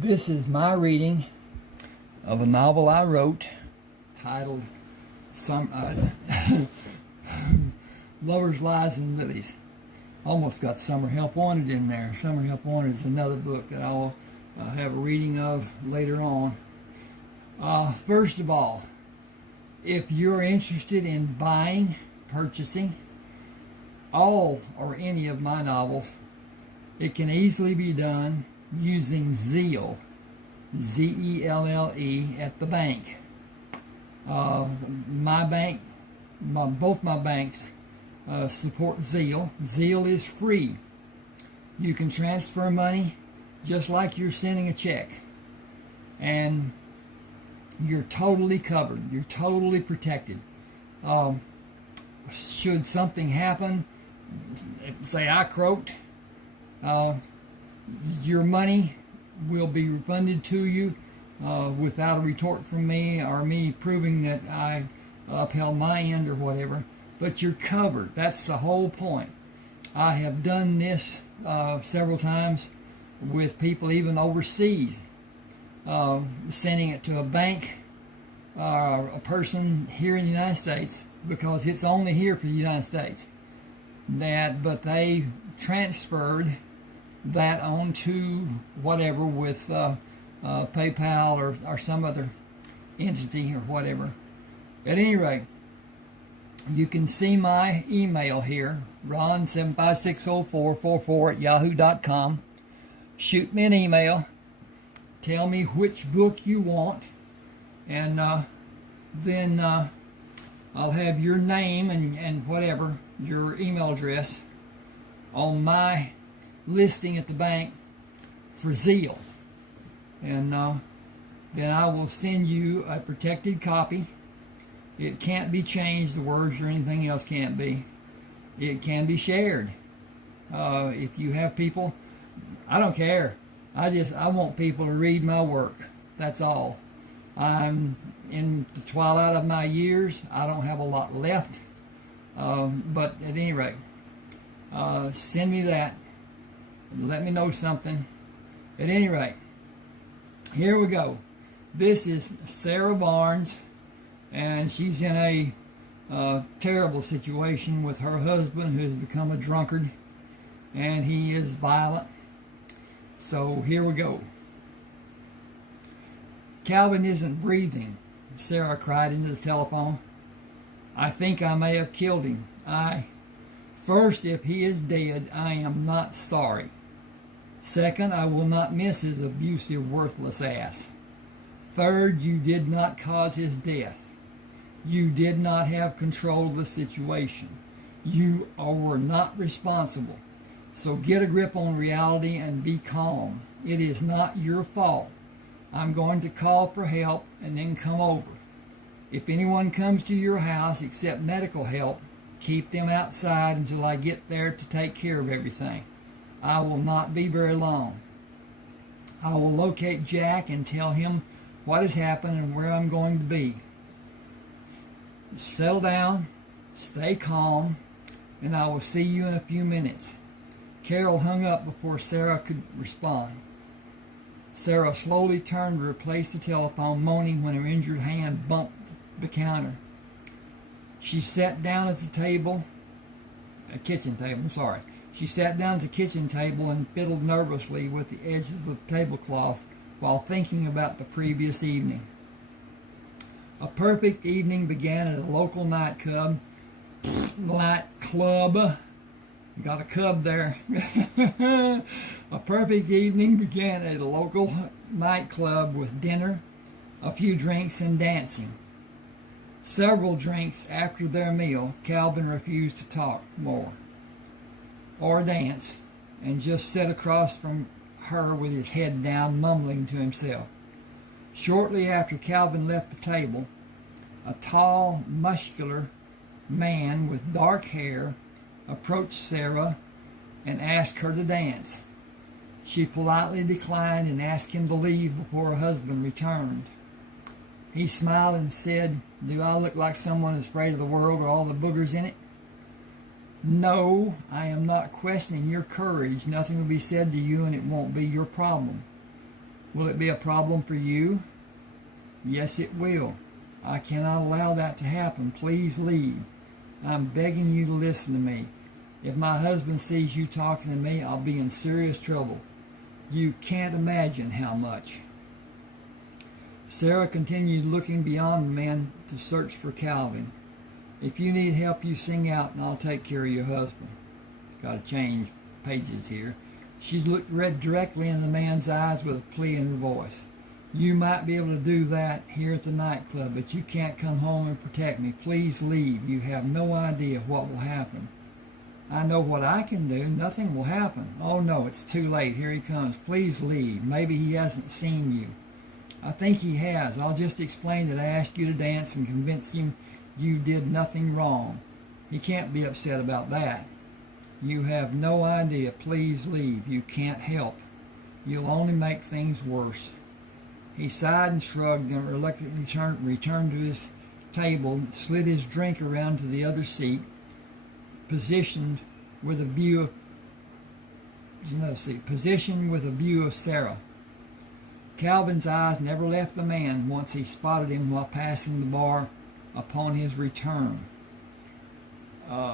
This is my reading of a novel I wrote titled Lovers, Lies, and Lilies. Almost got Summer Help Wanted in there. Summer Help Wanted is another book that I'll have a reading of later on. First of all, if you're interested in buying, purchasing all or any of my novels, it can easily be done using Zelle, Z-E-L-L-E, at the bank. My bank, both my banks support Zelle. Zelle is free. You can transfer money just like you're sending a check, and you're totally covered. You're totally protected. Should something happen, say I croaked, your money will be refunded to you without a retort from me or me proving that I upheld my end or whatever. But you're covered. That's the whole point. I have done this several times with people even overseas, sending it to a bank or a person here in the United States, because it's only here for the United States. But they transferred that onto whatever with PayPal or some other entity or whatever. At any rate, you can see my email here, ron7560444@yahoo.com. Shoot me an email. Tell me which book you want, and then I'll have your name and whatever, your email address, on my listing at the bank for Zelle. And then I will send you a protected copy. It can't be changed, the words or anything else can't be. It can be shared. If you have people, I don't care. I want people to read my work. That's all. I'm in the twilight of my years. I don't have a lot left. But at any rate, send me that. Let me know something. At any rate, here we go. This is Sarah Barnes, and she's in a terrible situation with her husband, who's become a drunkard, and he is violent. So here we go. "Calvin isn't breathing," Sarah cried into the telephone. "I think I may have killed him. First, if he is dead, I am not sorry. Second, I will not miss his abusive, worthless ass. Third, you did not cause his death. You did not have control of the situation. You were not responsible. So get a grip on reality and be calm. It is not your fault. I'm going to call for help and then come over. If anyone comes to your house except medical help, keep them outside until I get there to take care of everything. I will not be very long. I will locate Jack and tell him what has happened and where I'm going to be. Settle down, stay calm, and I will see you in a few minutes." Carol hung up before Sarah could respond. Sarah slowly turned to replace the telephone, moaning when her injured hand bumped the counter. She sat down at the kitchen table. She sat down at the kitchen table and fiddled nervously with the edge of the tablecloth while thinking about the previous evening. A perfect evening began at a local nightclub. Got a cub there. A perfect evening began at a local nightclub with dinner, a few drinks, and dancing. Several drinks after their meal, Calvin refused to talk more or dance, and just sat across from her with his head down, mumbling to himself. Shortly after Calvin left the table, a tall, muscular man with dark hair approached Sarah and asked her to dance. She politely declined and asked him to leave before her husband returned. He smiled and said, "Do I look like someone who's afraid of the world or all the boogers in it?" "No, I am not questioning your courage. Nothing will be said to you and it won't be your problem. Will it be a problem for you? Yes, it will. I cannot allow that to happen. Please leave. I'm begging you to listen to me. If my husband sees you talking to me, I'll be in serious trouble. You can't imagine how much. Sarah continued looking beyond the man to search for Calvin. If you need help, you sing out and I'll take care of your husband. Got to change pages here. She read directly in the man's eyes with a plea in her voice. You might be able to do that here at the nightclub, but you can't come home and protect me. Please leave. You have no idea what will happen. I know what I can do. Nothing will happen. Oh no, it's too late. Here he comes. Please leave. Maybe he hasn't seen you. I think he has. I'll just explain that I asked you to dance and convince him you did nothing wrong. He can't be upset about that. You have no idea. Please leave. You can't help. You'll only make things worse. He sighed and shrugged and reluctantly returned to his table and slid his drink around to the other seat, positioned with a view of Sarah. Calvin's eyes never left the man once he spotted him while passing the bar upon his return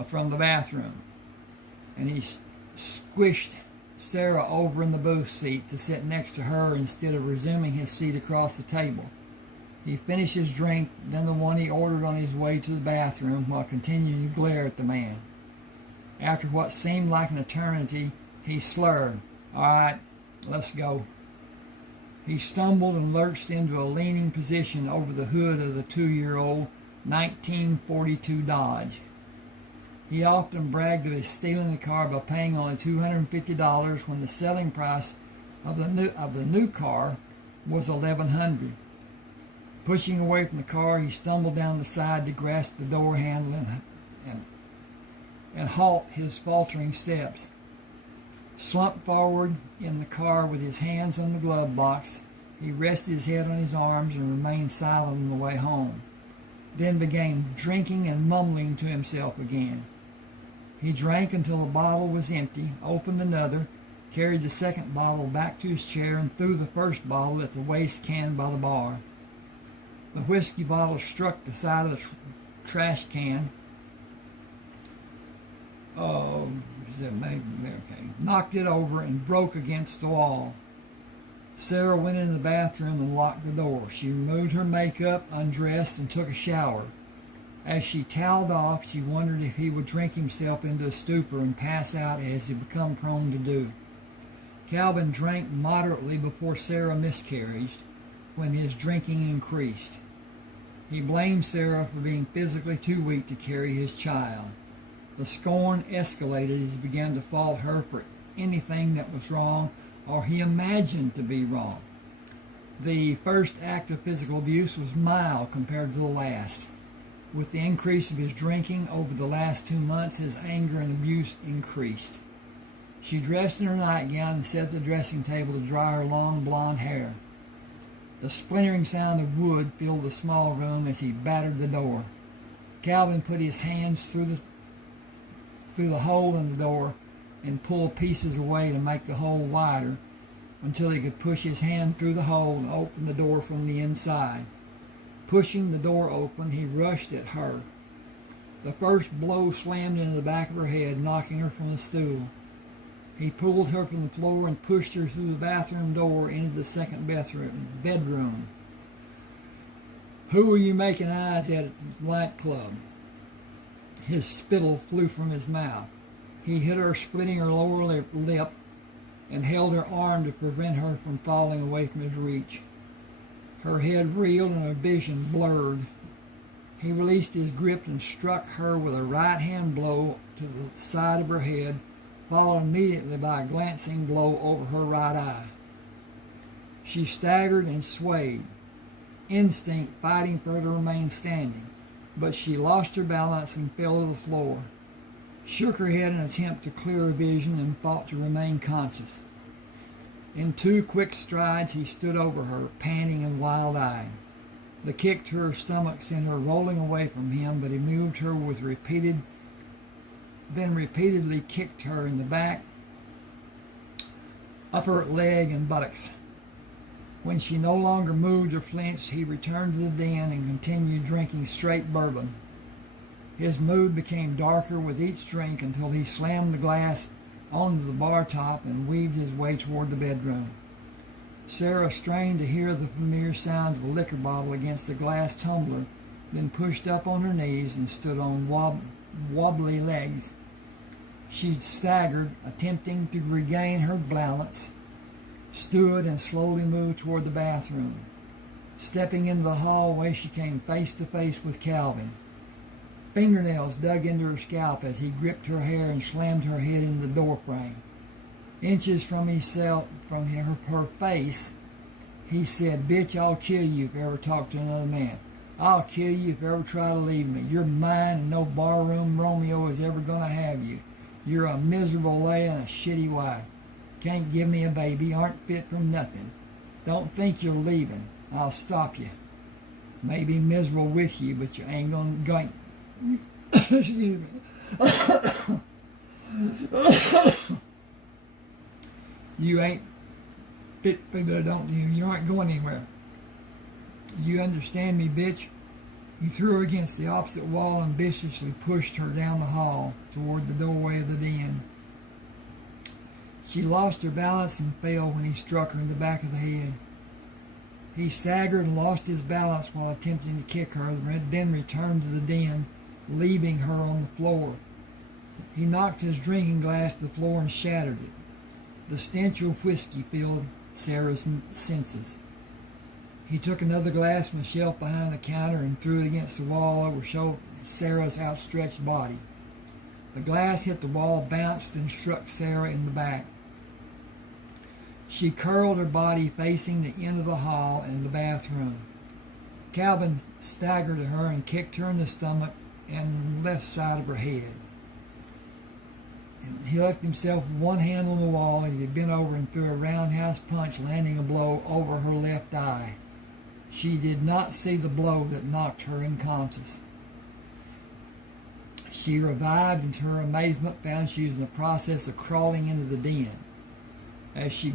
from the bathroom, and he squished Sarah over in the booth seat to sit next to her instead of resuming his seat across the table. He finished his drink, then the one he ordered on his way to the bathroom, while continuing to glare at the man. After what seemed like an eternity, he slurred, "All right, let's go." He stumbled and lurched into a leaning position over the hood of the 2-year-old 1942 Dodge. He often bragged of his stealing the car by paying only $250 when the selling price of the new car was $1,100. Pushing away from the car, he stumbled down the side to grasp the door handle and halt his faltering steps. Slumped forward in the car with his hands on the glove box, he rested his head on his arms and remained silent on the way home, then began drinking and mumbling to himself again. He drank until the bottle was empty, opened another, carried the second bottle back to his chair, and threw the first bottle at the waste can by the bar. The whiskey bottle struck the side of the trash can. Knocked it over and broke against the wall. Sarah went into the bathroom and locked the door. She removed her makeup, undressed, and took a shower. As she toweled off, she wondered if he would drink himself into a stupor and pass out as he become prone to do. Calvin drank moderately before Sarah miscarried, when his drinking increased. He blamed Sarah for being physically too weak to carry his child. The scorn escalated as he began to fault her for anything that was wrong or he imagined to be wrong. The first act of physical abuse was mild compared to the last. With the increase of his drinking over the last 2 months, his anger and abuse increased. She dressed in her nightgown and sat at the dressing table to dry her long blonde hair. The splintering sound of wood filled the small room as he battered the door. Calvin put his hands through the hole in the door and pulled pieces away to make the hole wider until he could push his hand through the hole and open the door from the inside. Pushing the door open, he rushed at her. The first blow slammed into the back of her head, knocking her from the stool. He pulled her from the floor and pushed her through the bathroom door into the second bedroom. "Who were you making eyes at the nightclub?" His spittle flew from his mouth. He hit her, splitting her lower lip, and held her arm to prevent her from falling away from his reach. Her head reeled and her vision blurred. He released his grip and struck her with a right-hand blow to the side of her head, followed immediately by a glancing blow over her right eye. She staggered and swayed, instinct fighting for her to remain standing, but she lost her balance and fell to the floor, shook her head in an attempt to clear her vision, and fought to remain conscious. In 2 quick strides, he stood over her, panting and wild-eyed. The kick to her stomach sent her rolling away from him, but he moved her with repeatedly kicked her in the back, upper leg, and buttocks. When she no longer moved or flinched, he returned to the den and continued drinking straight bourbon. His mood became darker with each drink until he slammed the glass onto the bar top and weaved his way toward the bedroom. Sarah strained to hear the familiar sounds of a liquor bottle against the glass tumbler, then pushed up on her knees and stood on wobbly legs. She staggered, attempting to regain her balance, stood and slowly moved toward the bathroom. Stepping into the hallway, she came face to face with Calvin. Fingernails dug into her scalp as he gripped her hair and slammed her head into the doorframe. Inches from her face, he said, "Bitch, I'll kill you if you ever talk to another man. I'll kill you if you ever try to leave me. You're mine and no barroom Romeo is ever going to have you. You're a miserable lay and a shitty wife. Can't give me a baby, aren't fit for nothing. Don't think you're leaving. I'll stop you. Maybe miserable with you, but you ain't going excuse me. You ain't fit for you aren't going anywhere. You understand me, bitch?" He threw her against the opposite wall and viciously pushed her down the hall toward the doorway of the den. She lost her balance and fell when he struck her in the back of the head. He staggered and lost his balance while attempting to kick her, then returned to the den, leaving her on the floor. He knocked his drinking glass to the floor and shattered it. The stench of whiskey filled Sarah's senses. He took another glass from the shelf behind the counter and threw it against the wall over Sarah's outstretched body. The glass hit the wall, bounced, and struck Sarah in the back. She curled her body facing the end of the hall and the bathroom. Calvin staggered to her and kicked her in the stomach and left side of her head. And he left himself with one hand on the wall as he bent over and threw a roundhouse punch, landing a blow over her left eye. She did not see the blow that knocked her unconscious. She revived and to her amazement found she was in the process of crawling into the den. As she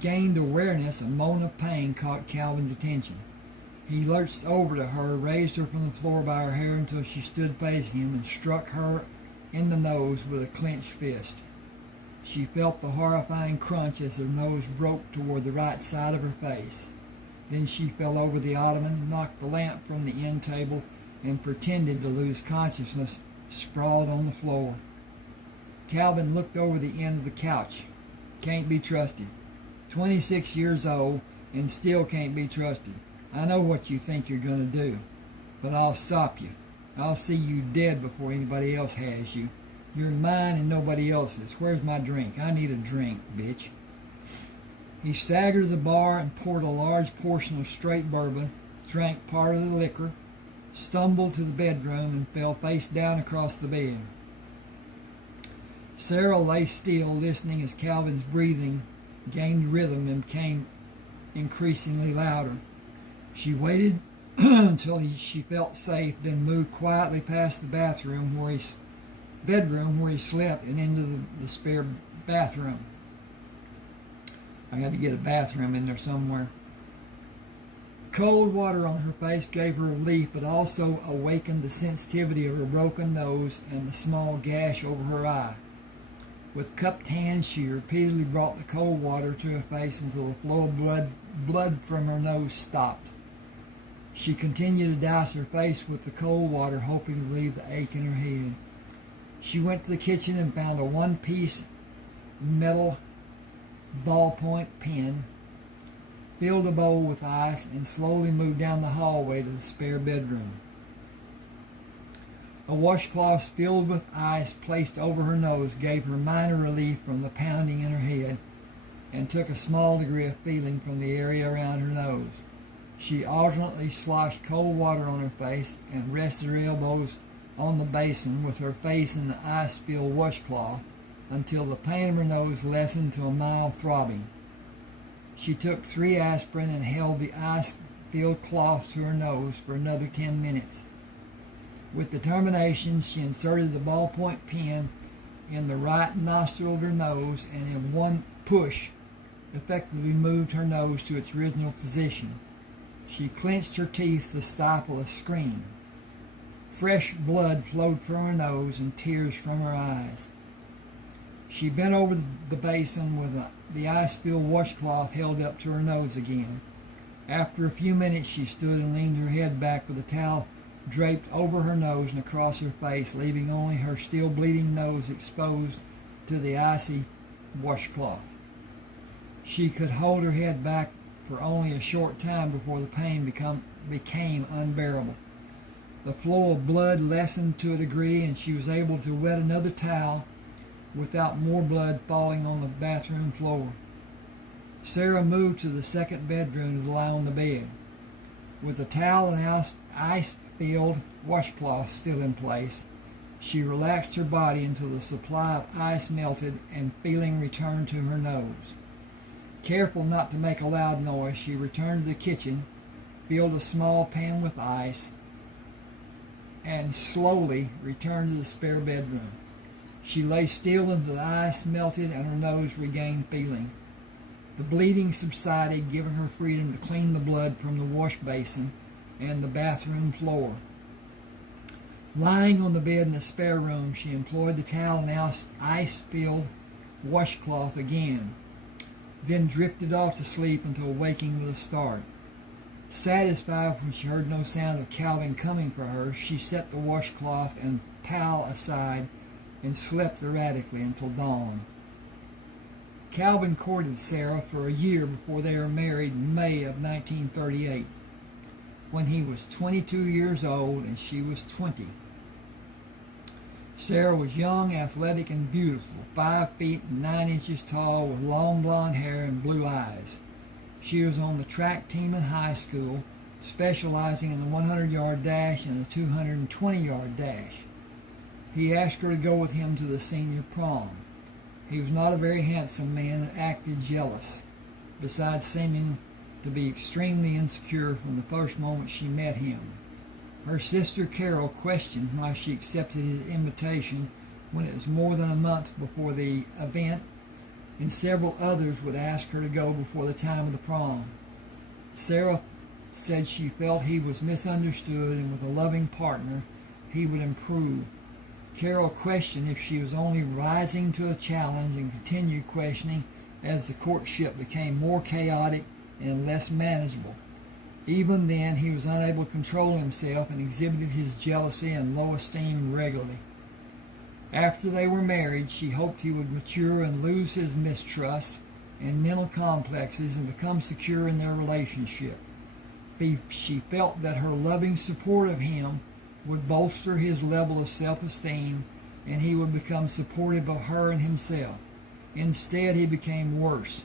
gained awareness, a moan of pain caught Calvin's attention. He lurched over to her, raised her from the floor by her hair until she stood facing him, and struck her in the nose with a clenched fist. She felt the horrifying crunch as her nose broke toward the right side of her face. Then she fell over the ottoman, knocked the lamp from the end table, and pretended to lose consciousness, sprawled on the floor. Calvin looked over the end of the couch. Can't be trusted. 26 years old and still can't be trusted. I know what you think you're going to do, but I'll stop you. I'll see you dead before anybody else has you. You're mine and nobody else's. Where's my drink? I need a drink, bitch. He staggered to the bar and poured a large portion of straight bourbon, drank part of the liquor, stumbled to the bedroom, and fell face down across the bed. Sarah lay still, listening as Calvin's breathing gained rhythm and became increasingly louder. She waited until she felt safe, then moved quietly past the bedroom where he slept and into the spare bathroom. I had to get a bathroom in there somewhere. Cold water on her face gave her relief, but also awakened the sensitivity of her broken nose and the small gash over her eye. With cupped hands, she repeatedly brought the cold water to her face until the flow of blood from her nose stopped. She continued to douse her face with the cold water, hoping to relieve the ache in her head. She went to the kitchen and found a one-piece metal ballpoint pen, filled a bowl with ice, and slowly moved down the hallway to the spare bedroom. A washcloth filled with ice placed over her nose gave her minor relief from the pounding in her head and took a small degree of feeling from the area around her nose. She alternately sloshed cold water on her face and rested her elbows on the basin with her face in the ice-filled washcloth until the pain of her nose lessened to a mild throbbing. She took 3 aspirin and held the ice-filled cloth to her nose for another 10 minutes. With determination, she inserted the ballpoint pen in the right nostril of her nose, and in one push, effectively moved her nose to its original position. She clenched her teeth to stifle a scream. Fresh blood flowed from her nose and tears from her eyes. She bent over the basin with the ice-filled washcloth held up to her nose again. After a few minutes, she stood and leaned her head back with the towel draped over her nose and across her face, leaving only her still bleeding nose exposed to the icy washcloth. She could hold her head back for only a short time before the pain became unbearable. The flow of blood lessened to a degree, and she was able to wet another towel without more blood falling on the bathroom floor. Sarah moved to the second bedroom to lie on the bed. With the towel and ice-filled washcloth still in place, she relaxed her body until the supply of ice melted and feeling returned to her nose. Careful not to make a loud noise, she returned to the kitchen, filled a small pan with ice, and slowly returned to the spare bedroom. She lay still until the ice melted and her nose regained feeling. The bleeding subsided, giving her freedom to clean the blood from the wash basin and the bathroom floor. Lying on the bed in the spare room, she employed the towel and ice-filled washcloth again, then drifted off to sleep until waking with a start. Satisfied when she heard no sound of Calvin coming for her, she set the washcloth and towel aside and slept erratically until dawn. Calvin courted Sarah for a year before they were married in May of 1938, when he was 22 years old and she was 20. Sarah was young, athletic, and beautiful, 5 feet and 9 inches tall, with long blonde hair and blue eyes. She was on the track team in high school, specializing in the 100-yard dash and the 220-yard dash. He asked her to go with him to the senior prom. He was not a very handsome man and acted jealous, besides seeming to be extremely insecure from the first moment she met him. Her sister Carol questioned why she accepted his invitation when it was more than a month before the event, and several others would ask her to go before the time of the prom. Sarah said she felt he was misunderstood, and with a loving partner, he would improve. Carol questioned if she was only rising to a challenge, and continued questioning as the courtship became more chaotic and less manageable. Even then, he was unable to control himself and exhibited his jealousy and low esteem regularly. After they were married, she hoped he would mature and lose his mistrust and mental complexes and become secure in their relationship. She felt that her loving support of him would bolster his level of self-esteem, and he would become supportive of her and himself. Instead, he became worse.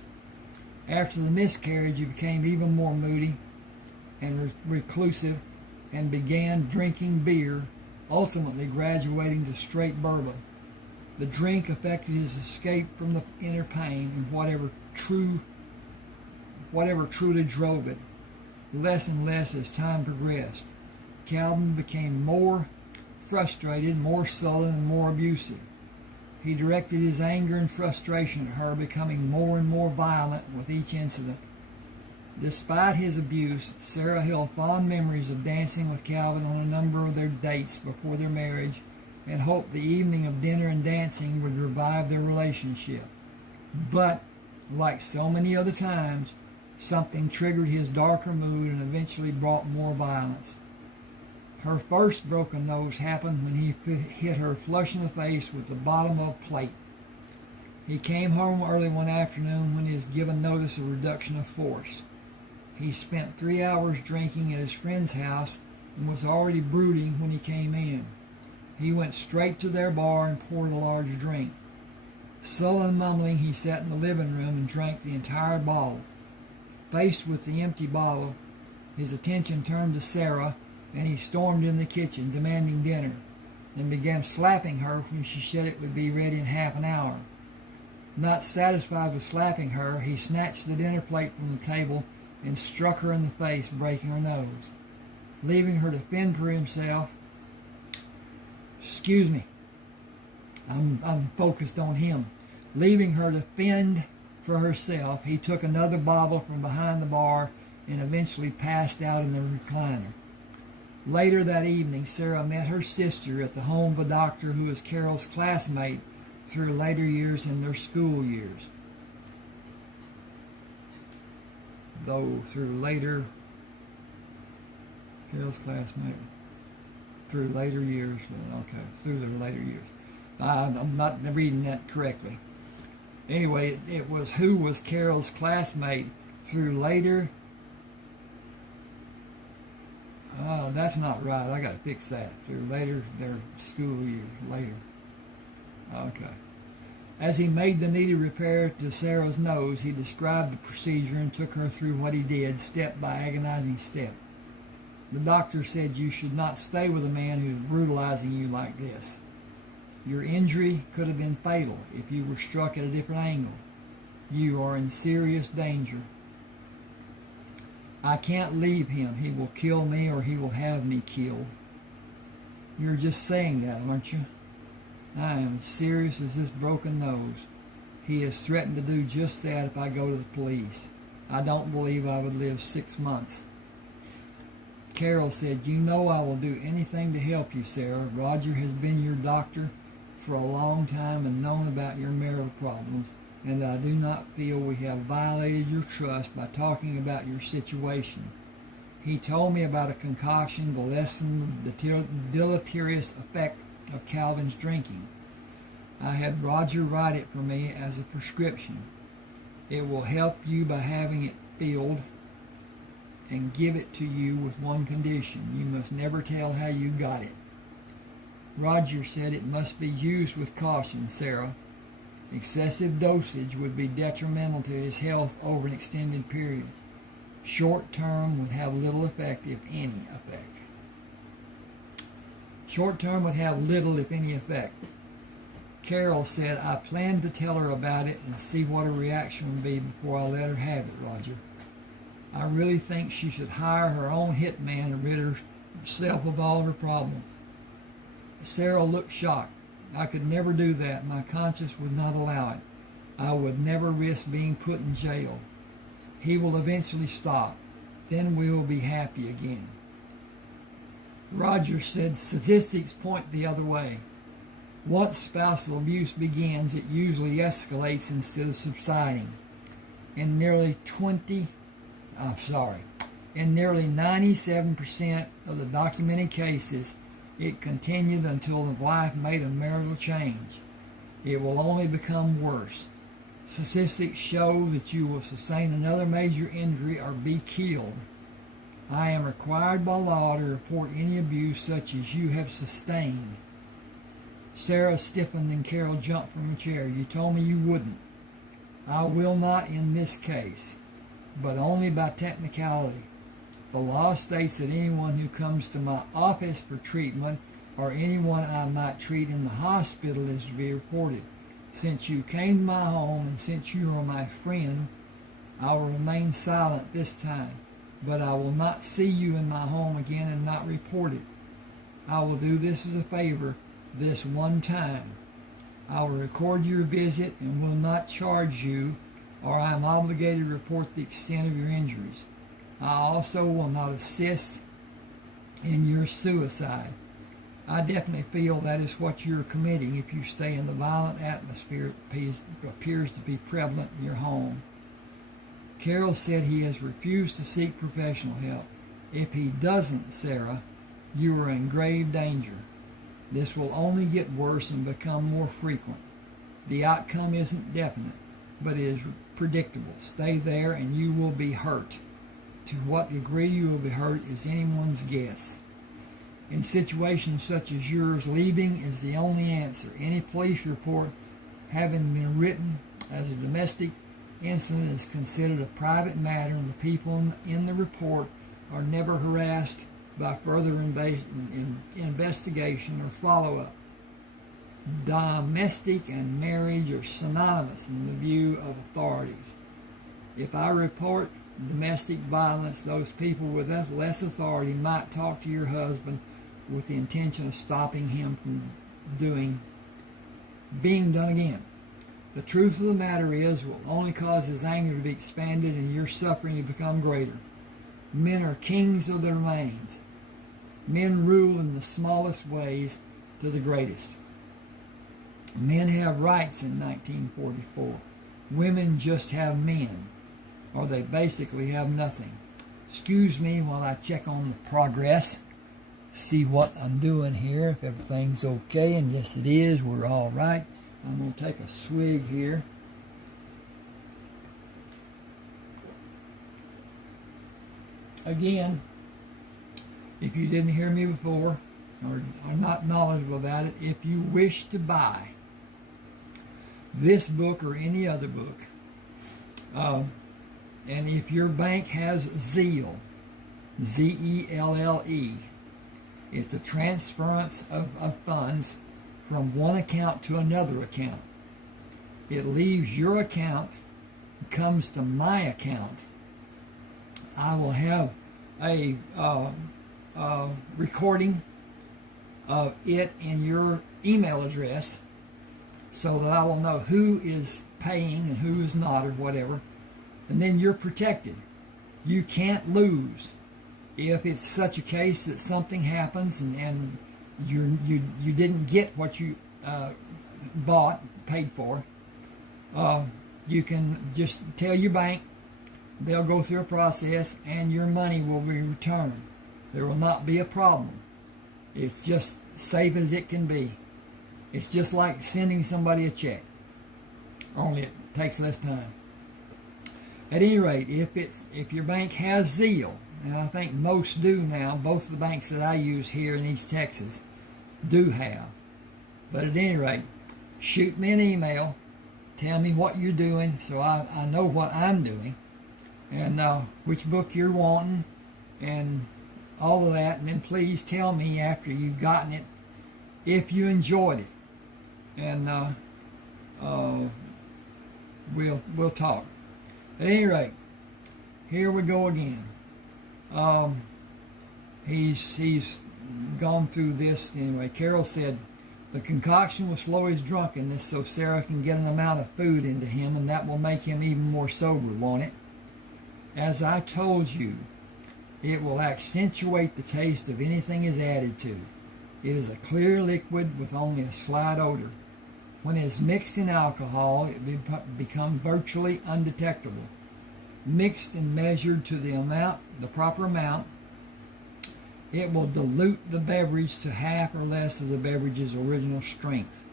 After the miscarriage, he became even more moody and reclusive and began drinking beer, ultimately graduating to straight bourbon. The drink affected his escape from the inner pain and whatever truly drove it, less and less as time progressed. Calvin became more frustrated, more sullen, and more abusive. He directed his anger and frustration at her, becoming more and more violent with each incident. Despite his abuse, Sarah held fond memories of dancing with Calvin on a number of their dates before their marriage, and hoped the evening of dinner and dancing would revive their relationship. But, like so many other times, something triggered his darker mood and eventually brought more violence. Her first broken nose happened when he hit her flush in the face with the bottom of a plate. He came home early one afternoon when he was given notice of reduction of force. He spent 3 hours drinking at his friend's house and was already brooding when he came in. He went straight to their bar and poured a large drink. Sullen and mumbling, he sat in the living room and drank the entire bottle. Faced with the empty bottle, his attention turned to Sarah, and he stormed in the kitchen, demanding dinner, and began slapping her when she said it would be ready in half an hour. Not satisfied with slapping her, he snatched the dinner plate from the table and struck her in the face, breaking her nose. Leaving her to fend for himself, I'm focused on him. Leaving her to fend for herself. He took another bottle from behind the bar and eventually passed out in the recliner. Later that evening, Sarah met her sister at the home of a doctor who was Carol's classmate through later years in their school years. Carol's classmate through later years. Okay, through their later years. I'm not reading that correctly. Anyway, it was who was Carol's classmate through later. That's not right. I got to fix that. Through later their school years. Later. Okay. As he made the needed repair to Sarah's nose, he described the procedure and took her through what he did, step by agonizing step. The doctor said you should not stay with a man who's brutalizing you like this. Your injury could have been fatal if you were struck at a different angle. You are in serious danger. I can't leave him. He will kill me or he will have me killed. You're just saying that, aren't you? I am as serious as this broken nose. He has threatened to do just that if I go to the police. I don't believe I would live 6 months. Carol said, you know I will do anything to help you, Sarah. Roger has been your doctor for a long time and known about your marital problems, and I do not feel we have violated your trust by talking about your situation. He told me about a concoction to lessen the deleterious effect of Calvin's drinking. I had Roger write it for me as a prescription. It will help you by having it filled and give it to you with one condition. You must never tell how you got it. Roger said it must be used with caution, Sarah. Excessive dosage would be detrimental to his health over an extended period. Short term would have little effect, if any effect. Short term would have little, if any effect. Carol said, I planned to tell her about it and see what her reaction would be before I let her have it, Roger. I really think she should hire her own hitman and rid herself of all her problems. Sarah looked shocked. I could never do that. My conscience would not allow it. I would never risk being put in jail. He will eventually stop. Then we will be happy again. Roger said statistics point the other way. Once spousal abuse begins, it usually escalates instead of subsiding. In nearly 97% of the documented cases, it continued until the wife made a marital change. It will only become worse. Statistics show that you will sustain another major injury or be killed. I am required by law to report any abuse such as you have sustained. Sarah stiffened and Carol jumped from her chair. You told me you wouldn't. I will not in this case, but only by technicality. The law states that anyone who comes to my office for treatment or anyone I might treat in the hospital is to be reported. Since you came to my home and since you are my friend, I will remain silent this time, but I will not see you in my home again and not report it. I will do this as a favor this one time. I will record your visit and will not charge you, or I am obligated to report the extent of your injuries. I also will not assist in your suicide. I definitely feel that is what you're committing if you stay in the violent atmosphere that appears to be prevalent in your home. Carol said he has refused to seek professional help. If he doesn't, Sarah, you are in grave danger. This will only get worse and become more frequent. The outcome isn't definite, but it is predictable. Stay there and you will be hurt. To what degree you will be hurt is anyone's guess. In situations such as yours, leaving is the only answer. Any police report having been written as a domestic incident is considered a private matter, and the people in the report are never harassed by further investigation or follow-up. Domestic and marriage are synonymous in the view of authorities. If I report domestic violence, those people with less authority might talk to your husband with the intention of stopping him from being done again. The truth of the matter is, it will only cause his anger to be expanded and your suffering to become greater. Men are kings of their minds. Men rule in the smallest ways to the greatest. Men have rights in 1944. Women just have men, or they basically have nothing. Excuse me while I check on the progress, see what I'm doing here, if everything's okay, and yes it is, we're all right. I'm going to take a swig here. Again, if you didn't hear me before or are not knowledgeable about it, if you wish to buy this book or any other book, and if your bank has Zelle, Z-E-L-L-E, it's a transference of funds from one account to another account. It leaves your account, comes to my account. I will have a recording of it in your email address so that I will know who is paying and who is not or whatever. And then you're protected. You can't lose. If it's such a case that something happens and you didn't get what you paid for, you can just tell your bank. They'll go through a process and your money will be returned. There will not be a problem. It's just safe as it can be. It's just like sending somebody a check, only it takes less time. At any rate, if your bank has Zelle, and I think most do now, both of the banks that I use here in East Texas do have. But at any rate, shoot me an email, tell me what you're doing so I know what I'm doing, and which book you're wanting, and all of that. And then please tell me after you've gotten it if you enjoyed it, and we'll talk. At any rate, here we go again. He's gone through this anyway. Carol said the concoction will slow his drunkenness so Sarah can get an amount of food into him, and that will make him even more sober, won't it? As I told you, it will accentuate the taste of anything is added to. It is a clear liquid with only a slight odor. When it is mixed in alcohol, it becomes virtually undetectable. Mixed and measured to the proper amount, it will dilute the beverage to half or less of the beverage's original strength.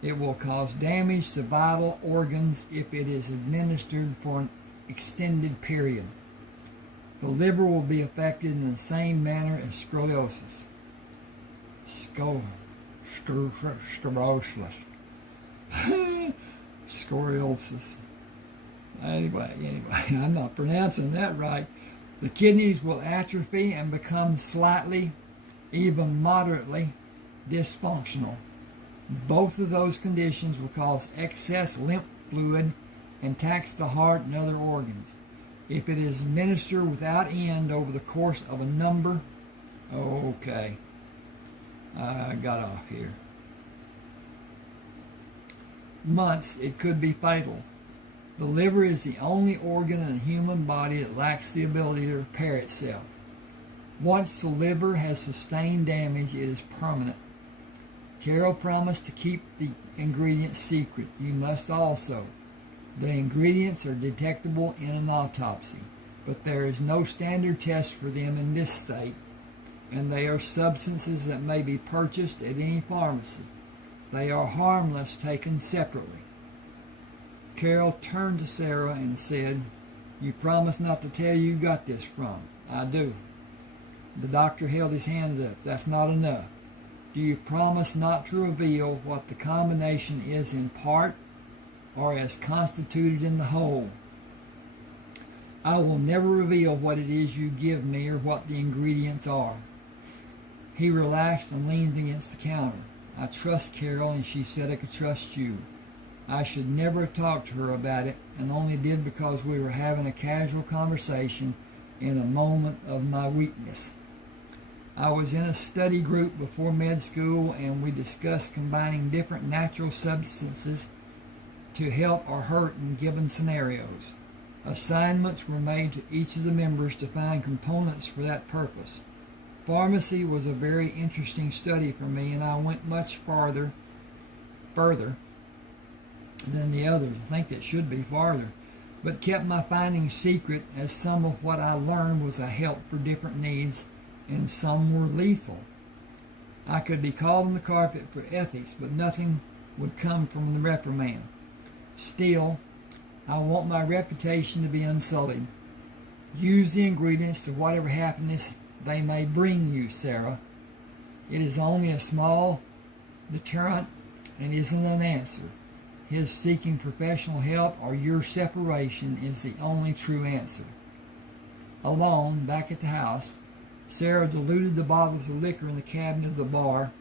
It will cause damage to vital organs if it is administered for an extended period. The liver will be affected in the same manner as scoliosis. Scoliosis. Anyway, I'm not pronouncing that right. The kidneys will atrophy and become slightly, even moderately, dysfunctional. Both of those conditions will cause excess lymph fluid and tax the heart and other organs. If it is administered without end over the course of a number, okay, I got off here, months, it could be fatal. The liver is the only organ in the human body that lacks the ability to repair itself. Once the liver has sustained damage, it is permanent. Carol promised to keep the ingredients secret. You must also. The ingredients are detectable in an autopsy, but there is no standard test for them in this state, and they are substances that may be purchased at any pharmacy. They are harmless taken separately. Carol turned to Sarah and said, "You promised not to tell you got this from." "I do." The doctor held his hand up. "That's not enough. Do you promise not to reveal what the combination is in part or as constituted in the whole?" "I will never reveal what it is you give me or what the ingredients are." He relaxed and leaned against the counter. "I trust Carol, and she said I could trust you. I should never have talked to her about it, and only did because we were having a casual conversation in a moment of my weakness. I was in a study group before med school, and we discussed combining different natural substances to help or hurt in given scenarios. Assignments were made to each of the members to find components for that purpose. Pharmacy was a very interesting study for me, and I went much further than the others. I think it should be farther, but kept my findings secret, as some of what I learned was a help for different needs, and some were lethal. I could be called on the carpet for ethics, but nothing would come from the reprimand. Still, I want my reputation to be unsullied. Use the ingredients to whatever happiness they may bring you, Sarah. It is only a small deterrent and isn't an answer. His seeking professional help or your separation is the only true answer. Alone, back at the house, Sarah diluted the bottles of liquor in the cabinet of the bar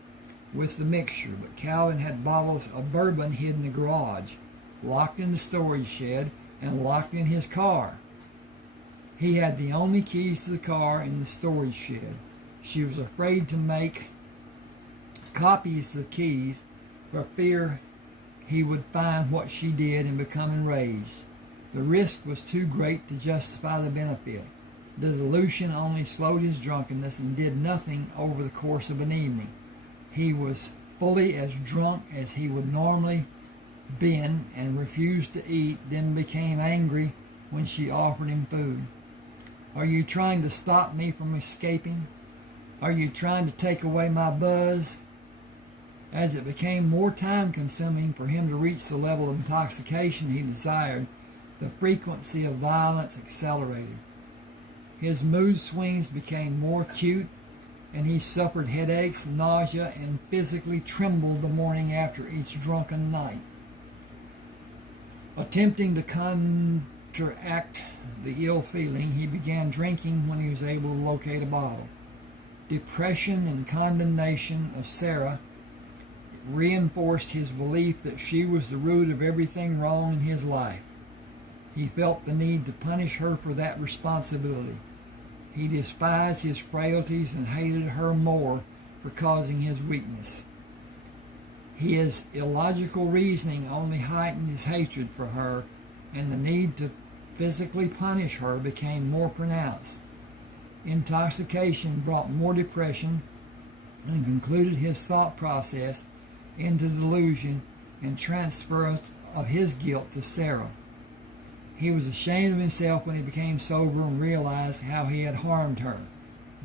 with the mixture, but Calvin had bottles of bourbon hid in the garage, locked in the storage shed, and locked in his car. He had the only keys to the car in the storage shed. She was afraid to make copies of the keys for fear he would find what she did and become enraged. The risk was too great to justify the benefit. The dilution only slowed his drunkenness and did nothing over the course of an evening. He was fully as drunk as he would normally been and refused to eat, then became angry when she offered him food. Are you trying to stop me from escaping? Are you trying to take away my buzz? As it became more time-consuming for him to reach the level of intoxication he desired, the frequency of violence accelerated. His mood swings became more acute, and he suffered headaches, nausea, and physically trembled the morning after each drunken night. Attempting to counteract the ill feeling, he began drinking when he was able to locate a bottle. Depression and condemnation of Sarah reinforced his belief that she was the root of everything wrong in his life. He felt the need to punish her for that responsibility. He despised his frailties and hated her more for causing his weakness. His illogical reasoning only heightened his hatred for her, and the need to physically punish her became more pronounced. Intoxication brought more depression and concluded his thought process into delusion and transference of his guilt to Sarah. He was ashamed of himself when he became sober and realized how he had harmed her,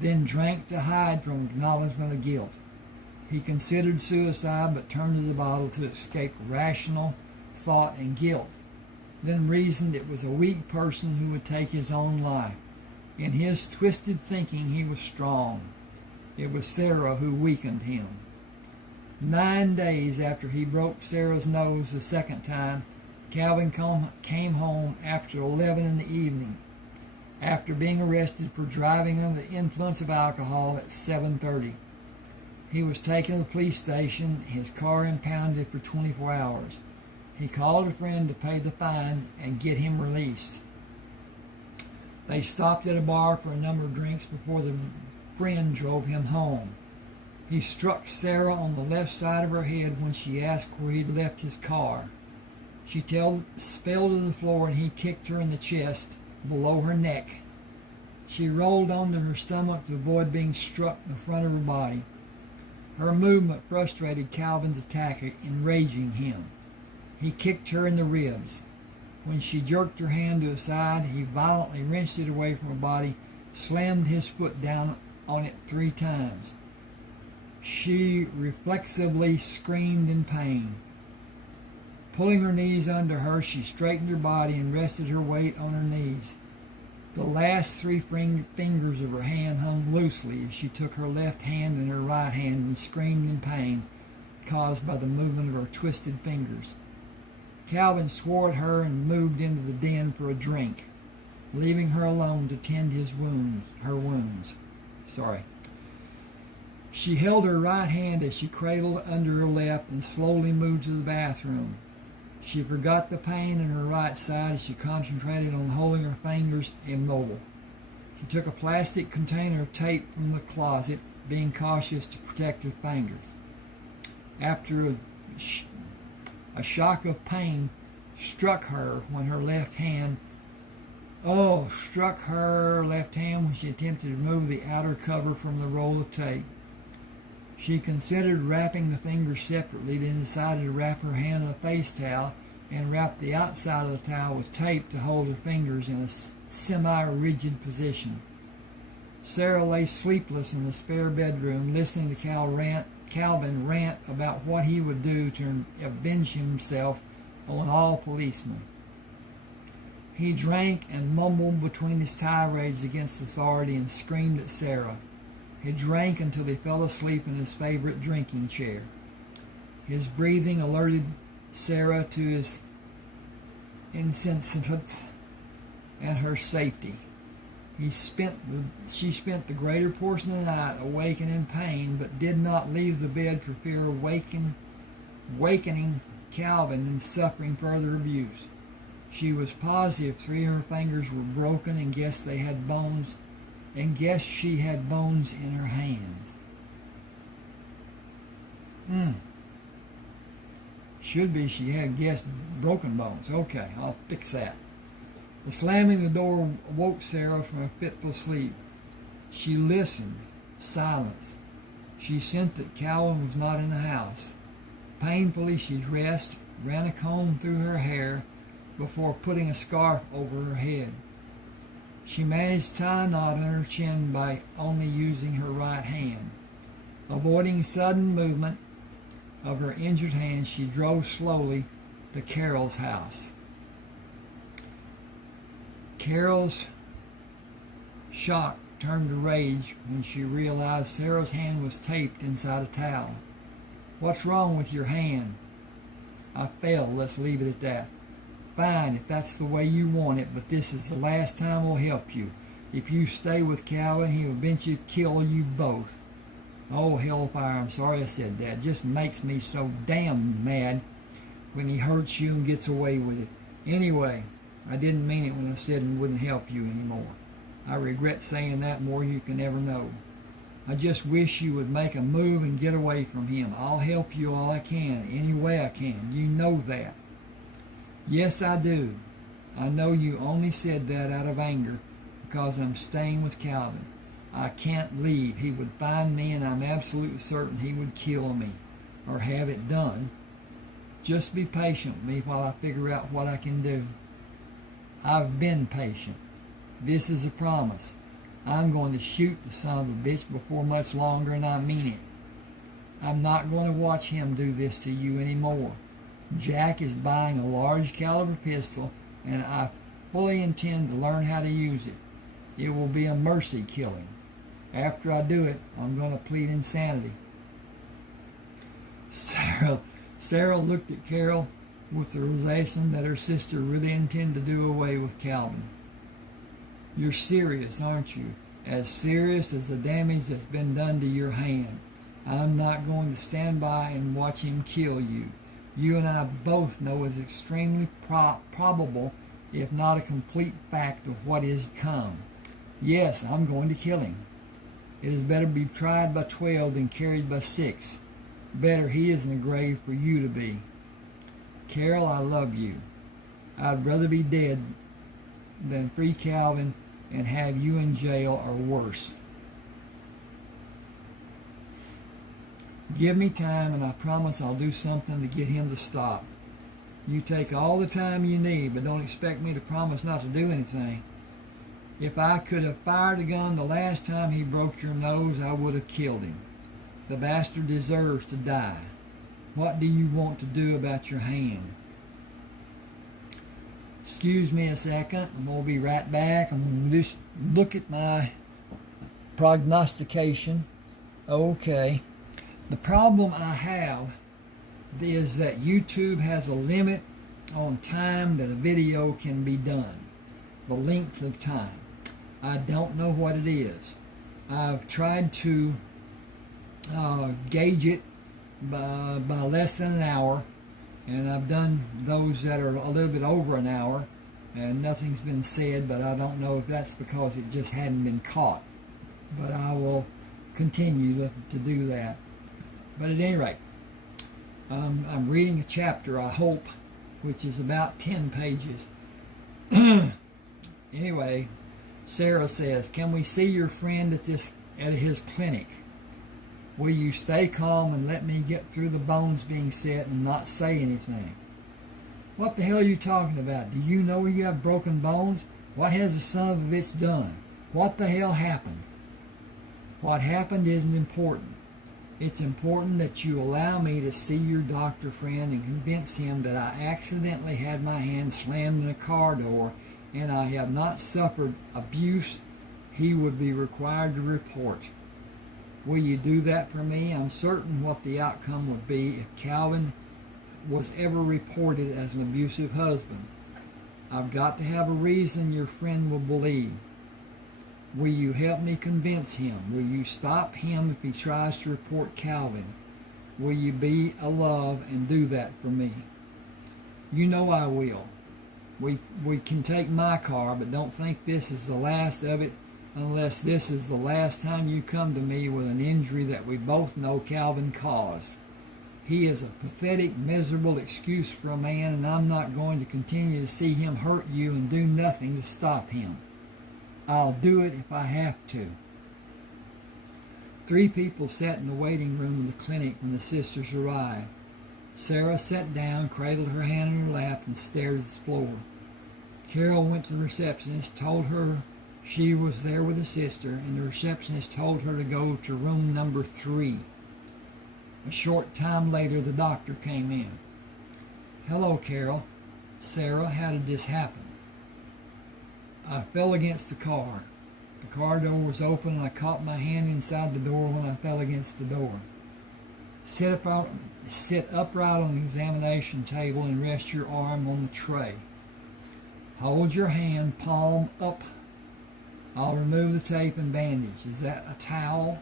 then drank to hide from acknowledgement of guilt. He considered suicide but turned to the bottle to escape rational thought and guilt, then reasoned it was a weak person who would take his own life. In his twisted thinking, he was strong. It was Sarah who weakened him. 9 days after he broke Sarah's nose the second time, Calvin came home after 11 in the evening, after being arrested for driving under the influence of alcohol at 7:30. He was taken to the police station, his car impounded for 24 hours. He called a friend to pay the fine and get him released. They stopped at a bar for a number of drinks before the friend drove him home. He struck Sarah on the left side of her head when she asked where he'd left his car. She fell to the floor and he kicked her in the chest below her neck. She rolled onto her stomach to avoid being struck in the front of her body. Her movement frustrated Calvin's attack, enraging him. He kicked her in the ribs. When she jerked her hand to his side, he violently wrenched it away from her body, slammed his foot down on it 3 times. She reflexively screamed in pain. Pulling her knees under her, she straightened her body and rested her weight on her knees. The last 3 fingers of her hand hung loosely as she took her left hand in her right hand and screamed in pain caused by the movement of her twisted fingers. Calvin swore at her and moved into the den for a drink, leaving her alone to tend her wounds. She held her right hand as she cradled under her left and slowly moved to the bathroom. She forgot the pain in her right side as she concentrated on holding her fingers immobile. She took a plastic container of tape from the closet, being cautious to protect her fingers. After a shock of pain struck her when her left hand when she attempted to remove the outer cover from the roll of tape. She considered wrapping the fingers separately, then decided to wrap her hand in a face towel and wrap the outside of the towel with tape to hold her fingers in a semi-rigid position. Sarah lay sleepless in the spare bedroom, listening to Calvin rant about what he would do to avenge himself on all policemen. He drank and mumbled between his tirades against authority and screamed at Sarah. He drank until he fell asleep in his favorite drinking chair. His breathing alerted Sarah to his insensitiveness and her safety. She spent the greater portion of the night awake and in pain, but did not leave the bed for fear of wakening Calvin and suffering further abuse. She was positive 3 of her fingers were broken and guessed she had bones in her hands. Should be she had guessed broken bones. Okay, I'll fix that. The slamming of the door woke Sarah from a fitful sleep. She listened. Silence. She sensed that Calvin was not in the house. Painfully she dressed, ran a comb through her hair before putting a scarf over her head. She managed to tie a knot on her chin by only using her right hand. Avoiding sudden movement of her injured hand, she drove slowly to Carol's house. Carol's shock turned to rage when she realized Sarah's hand was taped inside a towel. "What's wrong with your hand?" "I fell. Let's leave it at that." "Fine, if that's the way you want it, but this is the last time we'll help you. If you stay with Calvin, he'll eventually kill you both." "Oh, hellfire, I'm sorry I said that. It just makes me so damn mad when he hurts you and gets away with it. Anyway, I didn't mean it when I said I wouldn't help you anymore. I regret saying that more than you can ever know. I just wish you would make a move and get away from him. I'll help you all I can, any way I can. You know that." "Yes, I do. I know you only said that out of anger because I'm staying with Calvin. I can't leave. He would find me, and I'm absolutely certain he would kill me or have it done. Just be patient with me while I figure out what I can do." "I've been patient. This is a promise. I'm going to shoot the son of a bitch before much longer, and I mean it. I'm not going to watch him do this to you anymore. Jack is buying a large caliber pistol, and I fully intend to learn how to use it. It will be a mercy killing. After I do it, I'm going to plead insanity." Sarah looked at Carol with the realization that her sister really intended to do away with Calvin. "You're serious, aren't you? As serious as the damage that's been done to your hand. I'm not going to stand by and watch him kill you. You and I both know it's extremely probable, if not a complete fact, of what is to come. Yes, I'm going to kill him. It is better be tried by 12 than carried by 6. Better he is in the grave for you to be. Carol, I love you. I'd rather be dead than free Calvin and have you in jail or worse. Give me time and I promise I'll do something to get him to stop. You take all the time you need, but don't expect me to promise not to do anything. If I could have fired a gun the last time he broke your nose, I would have killed him. The bastard deserves to die. What do you want to do about your hand?" Excuse me a second. I'm going to be right back. I'm going to just look at my prognostication. Okay. The problem I have is that YouTube has a limit on time that a video can be done. The length of time. I don't know what it is. I've tried to gauge it by less than an hour, and I've done those that are a little bit over an hour, and nothing's been said, but I don't know if that's because it just hadn't been caught. But I will continue to do that. But at any rate, I'm reading a chapter, I hope, which is about 10 pages. Anyway, Sarah says, can we see your friend at his clinic? Will you stay calm and let me get through the bones being set and not say anything? What the hell are you talking about? Do you know you have broken bones? What has the son of a bitch done? What the hell happened? What happened isn't important. It's important that you allow me to see your doctor friend and convince him that I accidentally had my hand slammed in a car door and I have not suffered abuse he would be required to report. Will you do that for me? I'm certain what the outcome would be if Calvin was ever reported as an abusive husband. I've got to have a reason your friend will believe. Will you help me convince him? Will you stop him if he tries to report Calvin? Will you be a love and do that for me? You know I will. We can take my car, but don't think this is the last of it unless this is the last time you come to me with an injury that we both know Calvin caused. He is a pathetic, miserable excuse for a man, and I'm not going to continue to see him hurt you and do nothing to stop him. I'll do it if I have to. 3 people sat in the waiting room of the clinic when the sisters arrived. Sarah sat down, cradled her hand in her lap, and stared at the floor. Carol went to the receptionist, told her she was there with a sister, and the receptionist told her to go to room number 3. A short time later, the doctor came in. Hello, Carol. Sarah, how did this happen? I fell against the car. The car door was open and I caught my hand inside the door when I fell against the door. Sit upright on the examination table and rest your arm on the tray. Hold your hand palm up. I'll remove the tape and bandage. Is that a towel?